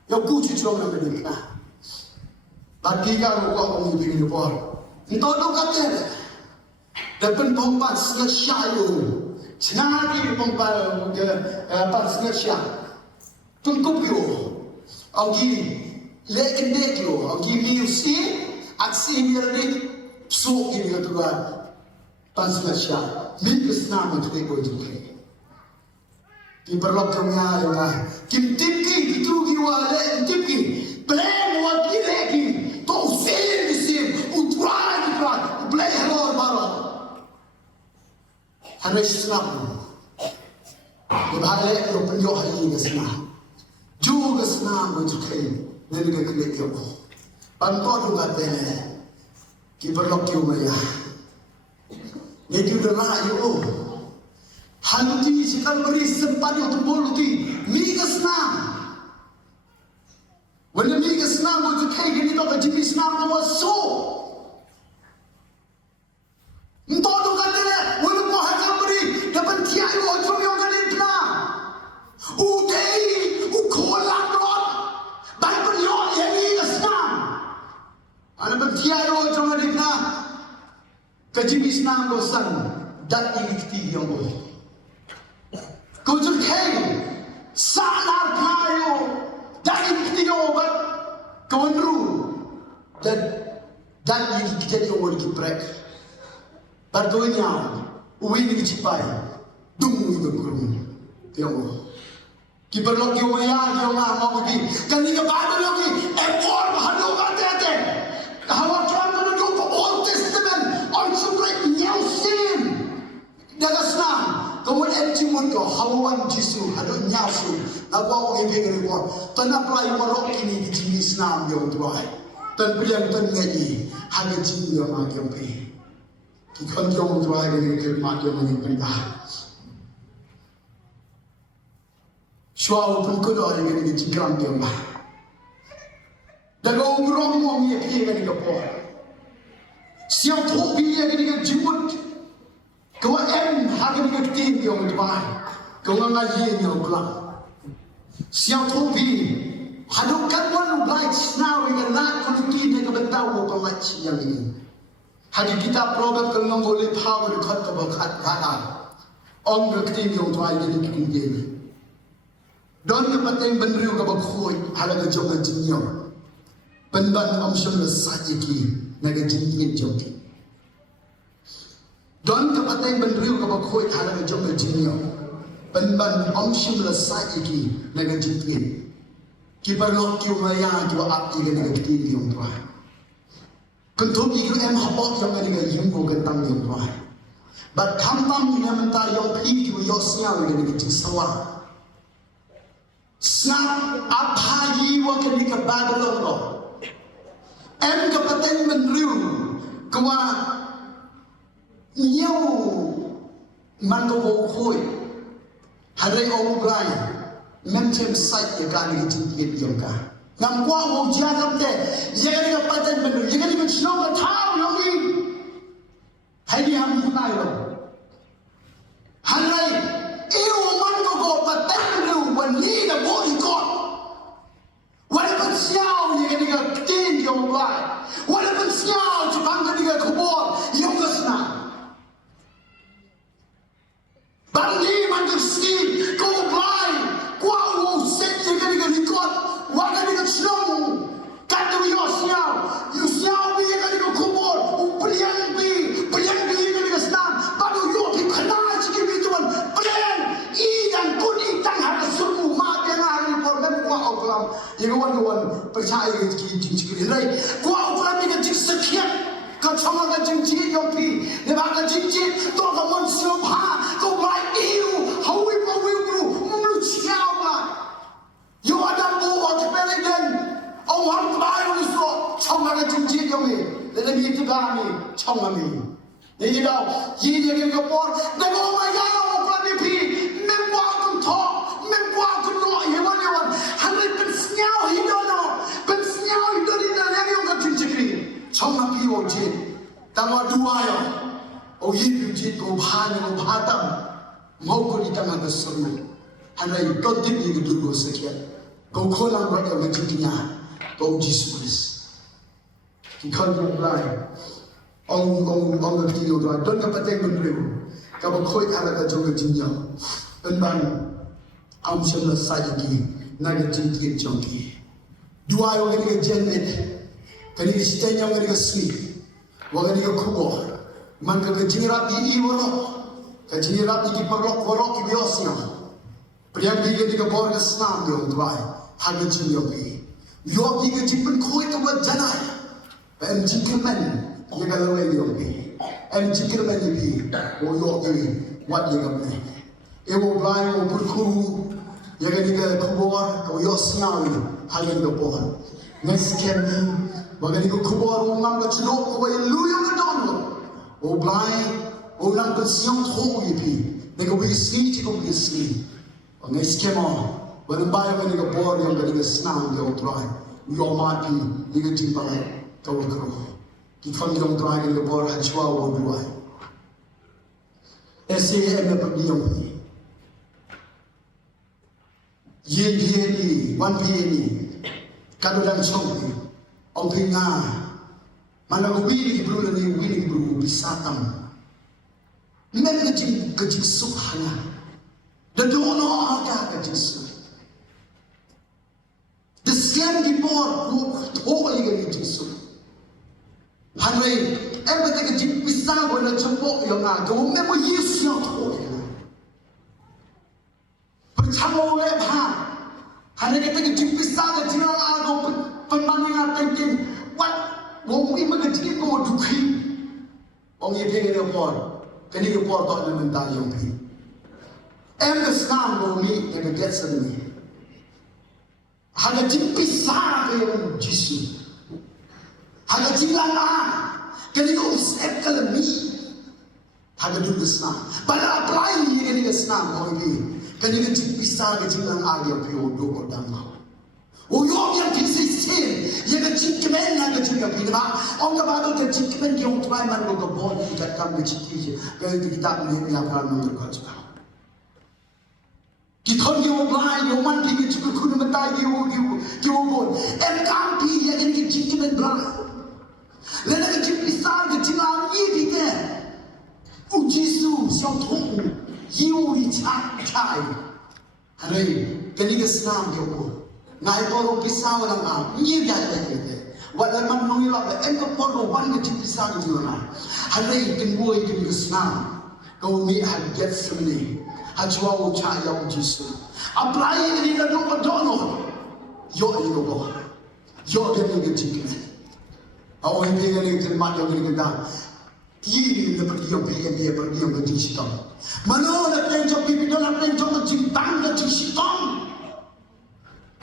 yo kuci cuma mereka. Bagi kau orang ini begini pun. Entah tu kata, depan pompa sengaja yo, cengar di pompa sengaja. Tunggu yo, agi leken dek yo, agi miusi, aksi miarni, sok ini tu kan, sengaja. Minggu senang tu dek boleh juga. Kiperlok kemana yo, kim tipki itu kiwale tipki, plan wakil lagi. Kau fail di sini, utrai di belakang, belai halor barat. Harus senang. Dibalik lo penjauh hari ini senang. Juga senang berjukai, negeri kelihatan yo. Pantai juga tene, kiperlok kiu maya. Negeri dah yo. Hanti sekal beri sempat untuk boluti, miga senang. When the miga senang berjukai, gini tu kecil senang tu so. Entah tu kata dia, walaupun kau hakam beri, dapat tiada orang yang kena pernah. Udai, ukolah rot, bangun rot yang miga senang. Ada dapat tiada orang yang kena pernah. Kecil senang kau san, dan ikti yang kau. Kau jukai, sanar kayu. Dan ikti yang obat kawan ru dan ini kita dia orang kiprek. Berdoanya uwi ni cipai dung ni berkurung tiang kita perlu kau ya kau ngah mau pergi kan ni kepada lagi ekor hadu kata hawa tuan menuju ke Old Testament on sebelah nyausin dalam senang kemudian cimun kau hawan Yesus hadu nyausin lagu orang yang berikut tanah pelai merok ini di sini senang yang tuai dan beliau tengah hanya cinta yang makin pergi kita yang tuai dengan kermat yang menimpa Suau pun kena dengan ini cikram dia mah. Dan orang orang mau ni pergi dengan dia pun. Siapa tu pergi dengan jemut. Kau hari ni ketin dia orang tuan. Kau ngaji dia orang. Siapa tu pergi. Hadukan one light now dengan light kulit dia kebentau kau light yang ini. Hari kita program kalau boleh power dekat kebakat kanan. Orang ketin dia orang tuan jadi ketin dia. Don kepating benriu ka bakhoi hala ka jong jinyo penban om sham la sajiki naga jinyin jong Don kepating benriu ka bakhoi hala ka jong jinyo penban om sham la sajiki naga jinyin ki parlo ki maya ki wa ap ki naga ki yong twa kuntum ki em hapok jong naga yimbo gantang yong twa but kamtam ni menta yong pi ki yo sia naga ki sawa Snap abhayi wakan di ke Babylon lo. Em kapateng menriu kawa nyaw man ko khoi. Hadai o blai mem chem site ya kan ni tin yong ka. Ngam kwa wo jia kam te ye ga kapateng menriu ye ga ni chno ka thao lo ni. Hai di ham kunai lo. Hadai yêu man ko pateng menriu wan ni da body god. Walaupun siau ni kan dia tin dia buat. Walaupun siau jepang kan dia kubur yang kesna. Bandi mandu ski kau buat. Kau set dia kan dia record. Wakan dia senang. Kan dia siau. You siau dia kan dia kubur. Priang bi kan dia senang. Baru you pi kena sikit bituan. Priang dan kuning tang harga suku mak dia hari problem kuah oklam. Yang percaya jing rai. Kuah oklam ni jing sekian. Kau cuma jing yang pi. Dia bakal jing tu kau manusia ha. Kau mai iu. Hawi bru. Mulu siapa lah. You ada buat peleden. Orang baru ni so. Cuma jing yang ni. Dia ni itu kami. Cuma ni. Jadi dah. Jadi dia kepor. Dia kau mai jauh oklam ni pi. Chong pi o jit tama dua yo o yi jit ko bhatam mau ko di tama da suru hanai ko dik ni du go sekia ko kholang ba ka jitinya ko Jesus ki khol ko lai ong da ti yo da don ka pateng kun riu ka ba khoi ala ka jong jinya en ban am shem la sa ji na ga jin ti chong ki dua yo ga jenet kani istanya ngani ka sleep wangani ka kubo man ka jinira di iworo ka jinira di parlok woro ki biosnya priang di ka bor ka snam do dwai haga jinyo bi yo ki ka jipen khoi ka wat janai em jikmen ye ka loe yo bi em jikmen bi o yo ki wat ye ka me e wo blai o burkuru ye ka kubo ka yo snam haga ka bor next can Bagani ko kubor ngam ka chno ko bay luyo ka don o blai o lang ka siang tho yipi ne ko bi ski ti ko bi ski o ngai skema ban bay ka ni ka bor yang ka ni ka snang yo try yo ma pi ni ka tin pa ka wo kro ki fam yo try ka bor ha chwa wo duai ese em pa bi yo ye ni wan pi ni ka do dan song Ông thấy nga mà nó quý đi bro là đi quý đi bro bị sa tâm nên cái chim súc hana the do nó cái chim súc the same people who totally cái chim súc Henry em có thể cái chính pisang của nó trong bộ yêu ngài cái hôm nay mới Yesu yang thôi percaya em ha hanya kita cái chính pisang cái chính là aku pemandangan thinking what wong ini cái chính của một duki ông như thế cái điều gì cái này cái bỏ tội là mình ta dùng thì em cái Islam của mình cái get sân này hanya chính pisang cái yang Yesu hanya chính là cái này cũng sẽ cái là mi hanya dulu Islam pada apply ini cái này Islam của mình cái này cái chính pisang cái chính là ai yang phiêu đồ của đam mê Uyong yang kisi sin, yang kecik kemen yang kecik kemen ba, orang kebadu kecik kemen yang tuai man lo kebon kita kam kecik kecik, kalau kita ni apa nama terkacau. Kita ni orang lain, orang man pergi cukup kuno mentai you bon, kam pi yang kecik kemen ba, lalu kecik pisang kecik lagi kita, Jisu siang thong, you icat kai, hari kini Islam dia bon. Ngai poro pisau lang ni dah lagi. Walau man nongilap engkau poro wan kecil pisau ni mana. Hari kenbuai kini Islam. Kau mi haget semini. Hajwa ucap yang Yesus. Apply ini dah dok dono. Yo ini boh. Yo dia ni kecil. Awak ini ni terima yang ni kita. Ini dapat dia pergi yang kecil sikam. Mana nak pencok pipi dalam pencok kecil bang kecil sikam.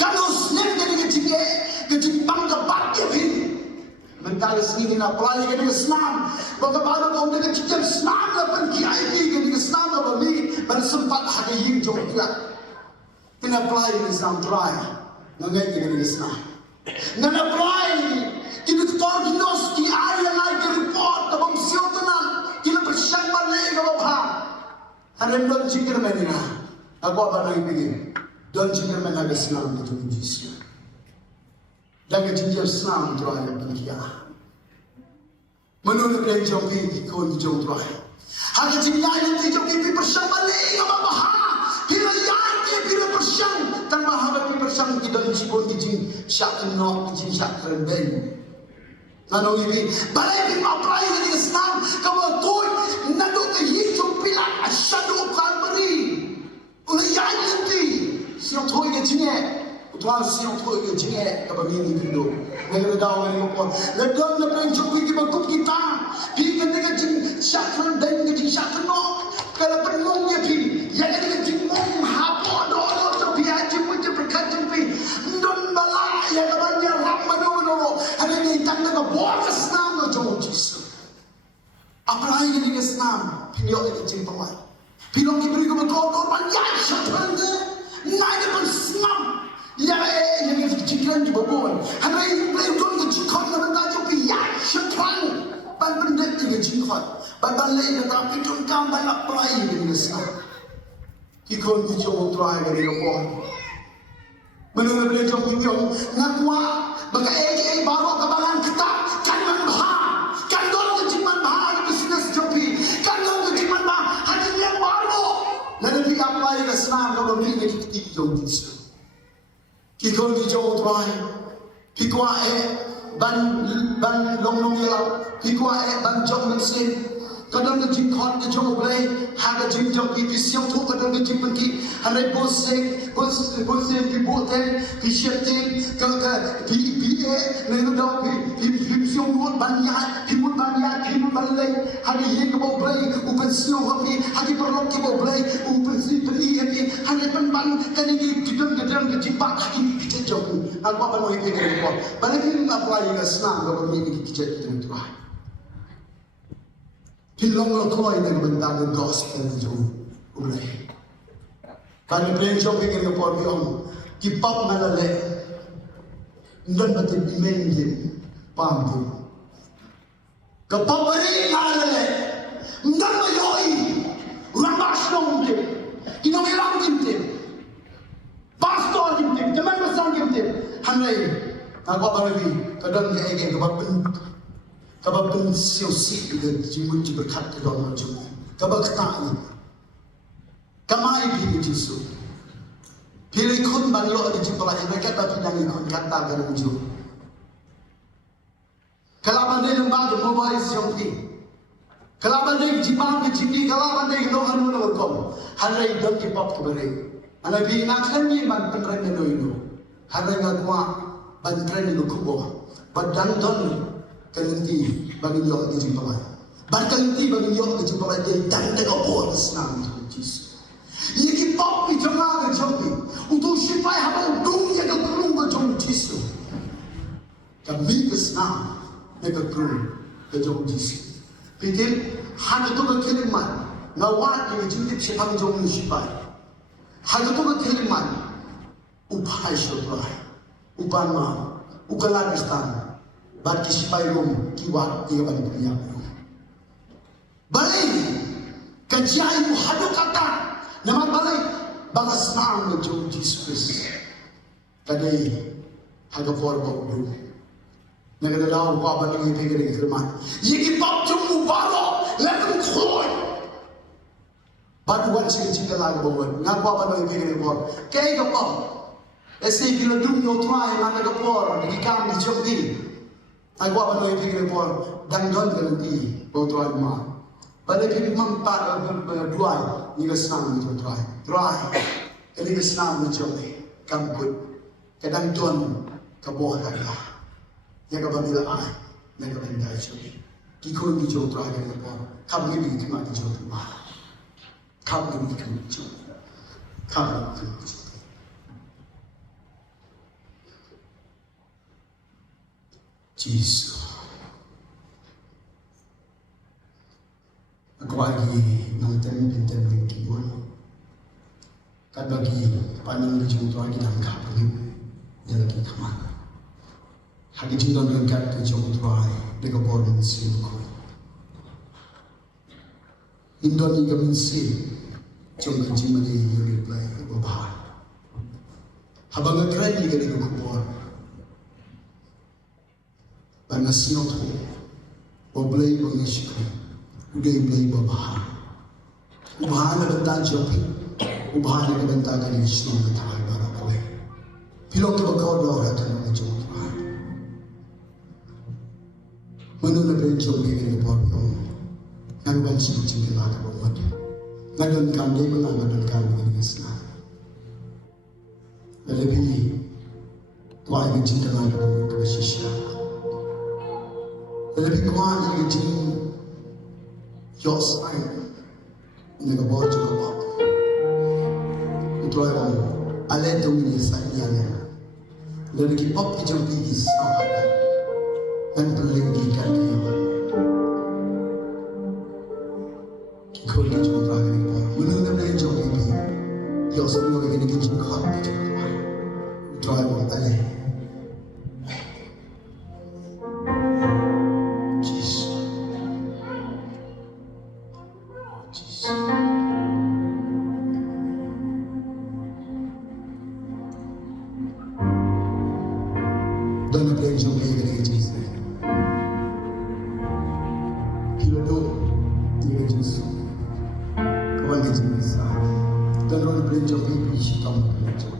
Kalau sendiri jadi kecil bangga bagi ini, mentari sini nak pelai jadi Islam, bangga baru kau dengan kecil Islam lepas kiai jadi Islam lepas ni bersempat hari ini jom dia, kena pelai Islam pelai, nangai jadi Islam, nangai pelai, kita tuar dinos kiai yang naik report dalam siutan, kita bersyukur lagi kalau bah, hari ini cikir mana, aku apa lagi begini. Dan jika menaga Islam itu Yesus, dan jika Islam itu ada pengia, menurut penjong ini kau jom tuai. Hanya jika yang penjong ini bersama lagi apa bah, bila yang bila bersama, tanpa harap bersama kita meskipun dijin syak nok, dijin syak rendah. Lalu ini, balai bima pelai dari Islam, kamu tuh naduk ke hidup pilat asyadu kalbari, oleh yang nanti. Siang thôi cái chính nhẹ, toàn siang thôi cái chính nhẹ, các bạn nhìn thấy được. Ngày hôm đầu ngày hôm qua, lần đầu là bên trong cái bằng cúp guitar, thì cái chính sát thân đánh cái chính sát thân nó, cái là bên mông như thì, vậy cái chính mông hạ bỏ đó cho phía chính mới cho berkat chính vì, non balai ya các bạn nhớ lắm mà đâu, hari ini tăng nó bỏ cái Islam nó cho Jesus. Apa lagi cái Islam, pinjau cái chính pemai, pinjau kita beri kebetulan banyak syaitan tu. Nai depan Islam yang fikiran juga pun. Hari ini tuan kecikon nak tajuk yang syaitan ban benda tiga kecikon. Ban balik tetapi tuan kam banyak pelai dengan Islam. Ikon hijau try dari pun. Menurut beliau pinjau ngakwa bagi AJ baru kebalan kita kan manbah kan don kejiman bah bisnes jopi kan don kejiman bah hati yang baru. Lalu dia apply ke Islam kalau ni kita tidur di situ. Kita tidur tuai, kita ban long yelau, kita ban jom mesin. Kadang kecil kon kecil boleh, harga jom pisau tu kadang kecil pergi, hari boseng piboten, pisyetin, PA, lalu dah pisau buat banyak, pibut balai, hari yang kau boleh, upen siu hapi, hari perlok kau boleh, upen si beri hapi, hari penban kan ini gedang kecil pak, hari kecil jauh, aku apa mau ikut kau, balik ini apa lagi Islam kalau ini kecil itu tuai. Pilong lokoi dengan bentar gospel itu boleh. Kalau belajar dengan keporbiong, kipap malale, dan betul dimensi pampu. Kepap beri malale, dan mayoi, ramas nongke, inogelang kimtim, pastor kimtim, teman besar kimtim, hanai, aku apa lagi? Kadang kayak Kabab pun siusi juga jimun berkat ke dalam jimun. Kabab ketani. Kamai pilih Yesus. Pilih kun banlo di jimpala mereka tapi jangan kun kata garam jimun. Kalau Kalabande lembang mobile siompi. Kalabande jibang jindi kalabande lo anu lo kom. Harai dom ki pop kebere. Ana bi nakhan ni man penren no ino. Harai ngatwa ban tren lo kubo. Badang don kalenti bagi yo ki jipalai. Ban kalenti bagi yo ki jipalai de dang de ko snam Jesus. Yeki pop ki jama ga jompi. Untuk sipai habang dung ya ga kurung ga jom Jesus. Kami kesna mereka kru kejauh jisi. Pitil hanya tu kekeliman ngawat yang jintip sepang jom sipai. Hanya tu kekeliman upai syukurai upama ukalanistan bagi sipai rum kiwat dia bagi punya. Balai kajian itu hadu kata nama balai bangas nang kejauh jisi. Kadai hanya korban dulu. Negara dalam kawan ini pergi ke rumah. Yeki pap jemu baro, lepas koi. Batuan secik lagi bawa. Ngapa kawan ini pergi ke rumah? Kaya apa? Esi bila dunia try mana kapor, ikan dicoki. Ngapa kawan ini pergi ke rumah? Dangdon ganti bawa try mah. Pada pergi mampat dua, ni kesenang itu try. Ini kesenang dicoki. Kamput. Kadang tuan kabur lagi. Yang apabila ai, yang apabila itu, kita ini jauh terakhir dengan kamu ini cuma di jauh rumah, kamu ini cuma jauh, kamu ini jauh. Jesus, aku lagi nonton pintar keyboard, kan bagi panjang di jauh terakhir dengan kamu ini lagi kemana? Hagi cinta berangkat ke jauh terai dengan boring silko. Indon hingga mensi jauh kerja mana yang berplay berbahar. Habang keren hingga dengan kubur. Bana sinot ho, berplay mengisik, udah play berbahar. Ubahar nak bentang jauh, ubahar nak bentang kali Islam ketahai barakoy. Pilok tu bakal doa datang ke jauh terai. Menurut pencuri ini berbohong, nganukan siapa lagi berbuat, nganukan kami mengamalkan kami ini Islam. Lebih kuat yang cinta lagi berbuat bersisya. Lebih kuat yang cinta Yosai, mereka bawa juga bawa. Itu orang alih tu ini saya ni. Lebih pop hijau gigi sama. Dan perlenggikan dia. Kau ni cuma terakhir ni. Menurut dia jauh ini, dia semua begini kita kau ni cuma terakhir alih. Jesus. Dan dia jauh ini Jesus. Kawan dia jenis dan orang belajar pipi hitam belajar.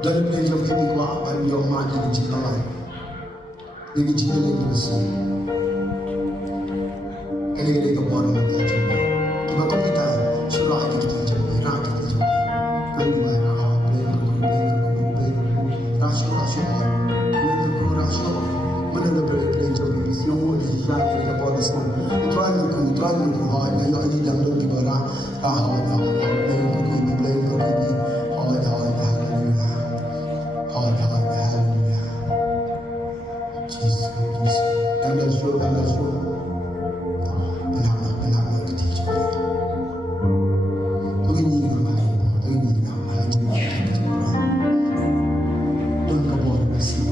Dan belajar pipi kuah baru yang mati di cikalai, yang cikalai itu besar. Ini kita keluar dari cikalai. Kita kita surah kita cikalai, rak kita cikalai. Nanti bayar rasio. Mana belajar pipi semua di cikalai kita buat besar. Tuan ku hoi na yo ni dang dong ki bara hoi na play ku hoi hallelujah Jesus dan show benar ke ti jo tu ni ni ma ni tu ni na ma ni ji don ka bo basi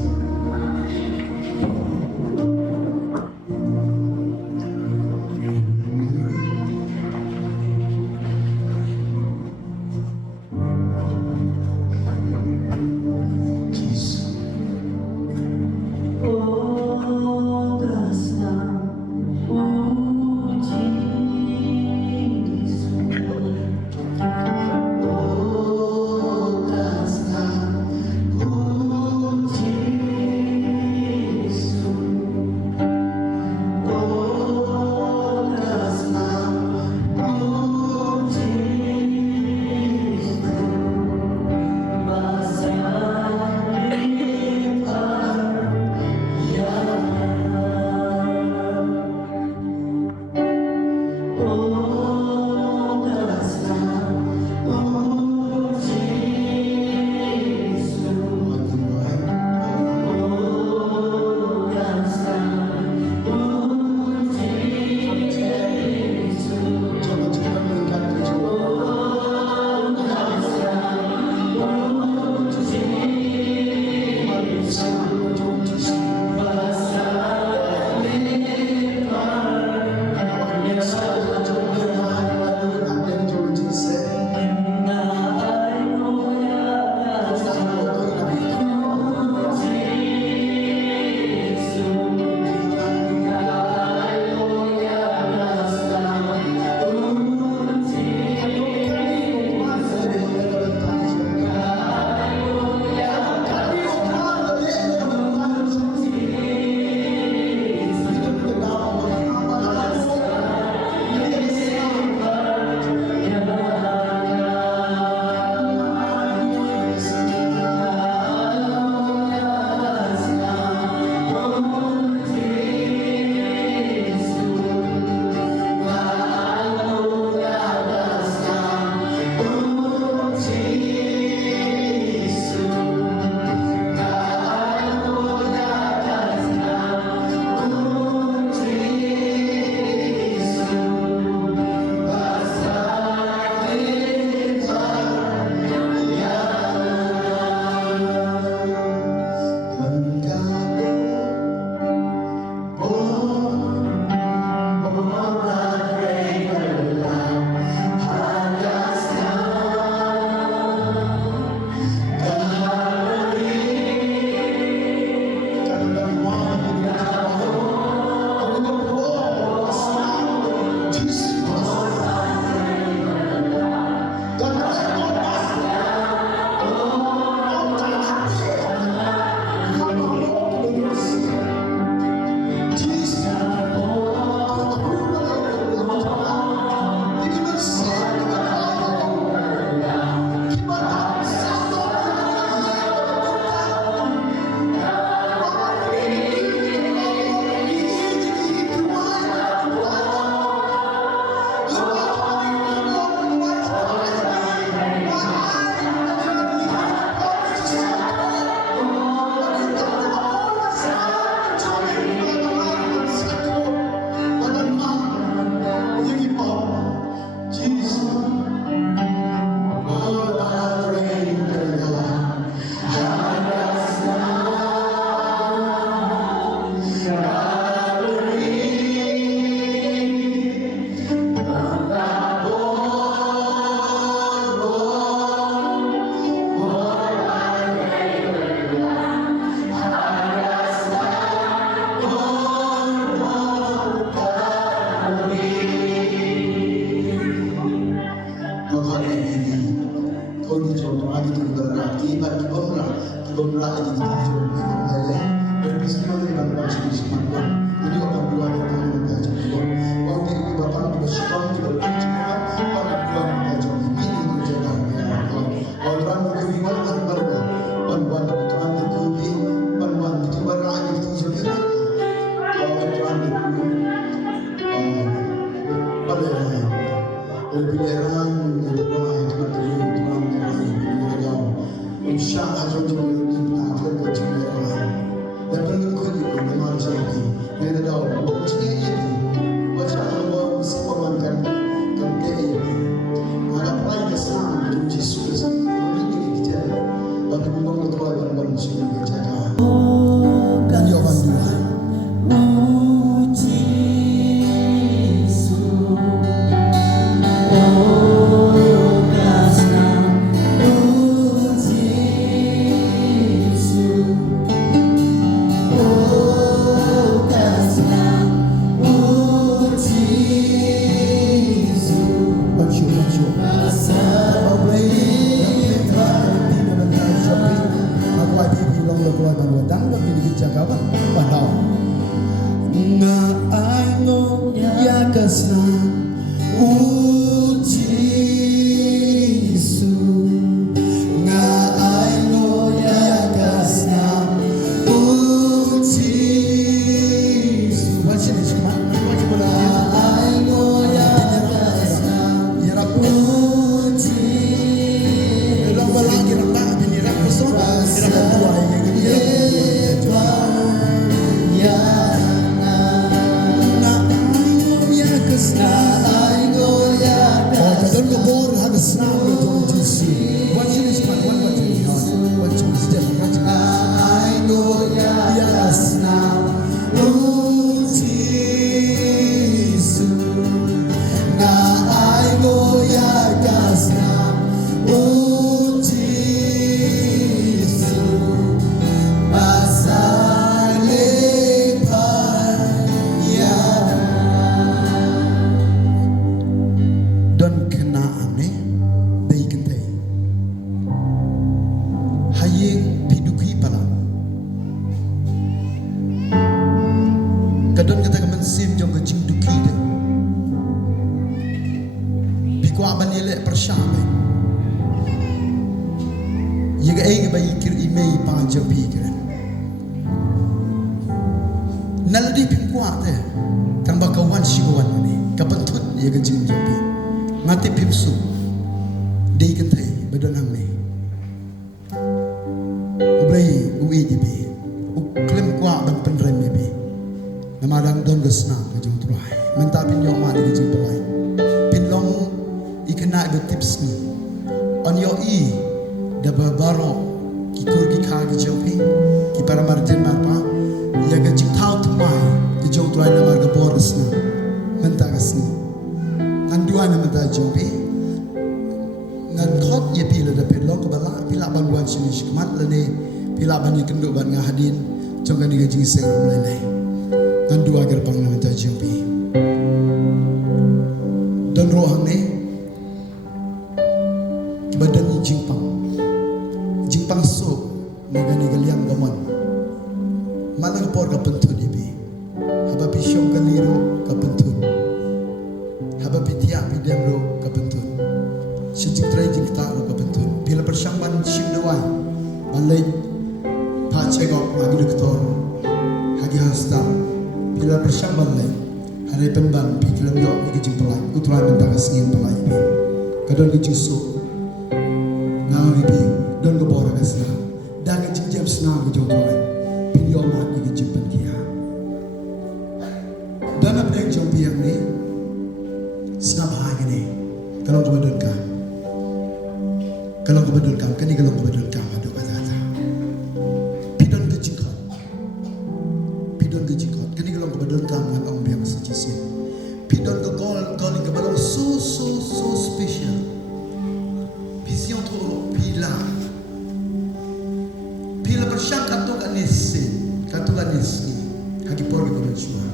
Kadon kata kaman sim jong ka jing duki de. Bikwa ban yele persyabe. Yaga ay ba yikir imei pa jabi kren. Naladi pimkwa te. Kan bakawan sigawan ni. Kapantut yaga jing jabi. Ngati pimsu. Dei kan thai badon hang ni. Ublai ui jibi. Uklim kwa ban penrem bi. Namadang don gesna ke jong tuai. Menta pin yo ma di jing pelai. Pin long ikena be tips ni. On yo i da baro ki kur ki kha ki jong pi. Ki para marjen marpa. Ya ga jing thau tumai ke jong tuai na mar ga boris na. Menta gasni. Andua na menta jong pi. Ngan khot ye pi la da pin long ko bala pila ban wan sini shikmat la ne pila ban ikan do ban ngahadin jong ga ni ga jing seng lai lai. Dan dua gerbang nama tajumpi. Dan rohang ni badan ni jingpang so magani galiang gaman. Malang por ka pentun ibi. Haba pisyong kaliro ka pentun. Haba pitia pidemro ka pentun. Sejing trai jing taro ka pentun. Bila persyang ban syim dawai. Balai pa cegok lagi doktor. Hagi hastam. Bila bersambal lain, hari penban pikir yo ikijing pelai, utrai mendagas ngin pelai bi. Kadon ikijing so, ngawi bi, don gebora kasna, dan ikijing jam senang kejauh tuai, pilih omat ikijing penkia. Dan apa yang jauh biang ni, senang bahagia ni, kalau kebedulkan, kini kalau kebedulkan ada kata. Pidon ikijing kau. Kini kalau kebetulan kamu orang biang sejisi. Pidon ke gol ke balong so special. Vision tu pila bersyak katu kanisi. Hagi por ke berjua.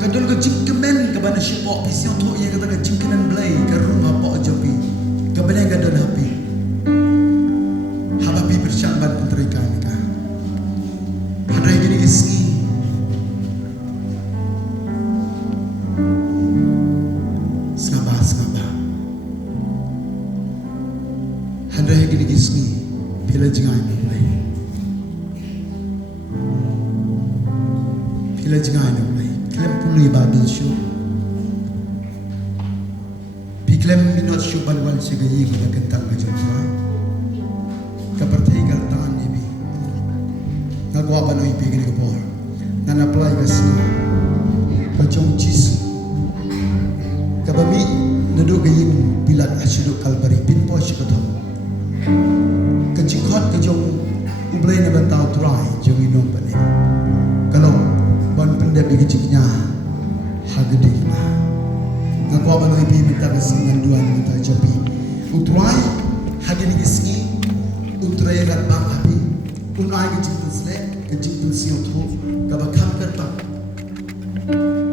Kadon ke jingkemen ke bana sipok vision tu ia kata ke jingkenan belai ke rumah pok jopi. Ke bana kadon hapi. Habapi bersyak ban penterikan ka. Padai gini isi. Handai gini gisni, pila jangan mulai. Klem pulih Bible show. Klem minat show banwan segayi guna kentang kejauhan. Kapertai kaltan ini. Ngagwa banoi pigri kepor. Nana pelai kasna. Pacong Jisu. Kabami nado gayin bilat asyiduk kalbari pinpo asyikatam. Kejikot kejong ublay na bantau turai jong inom panin. Kalau ban pendek kejiknya hagedi na. Ngakwa banoy pi minta kesingan duan minta jabi. Utrai hagedi kesingi utrai rat bang api. Unai kejik pensle kejik pensiun tu kabakam kerpa.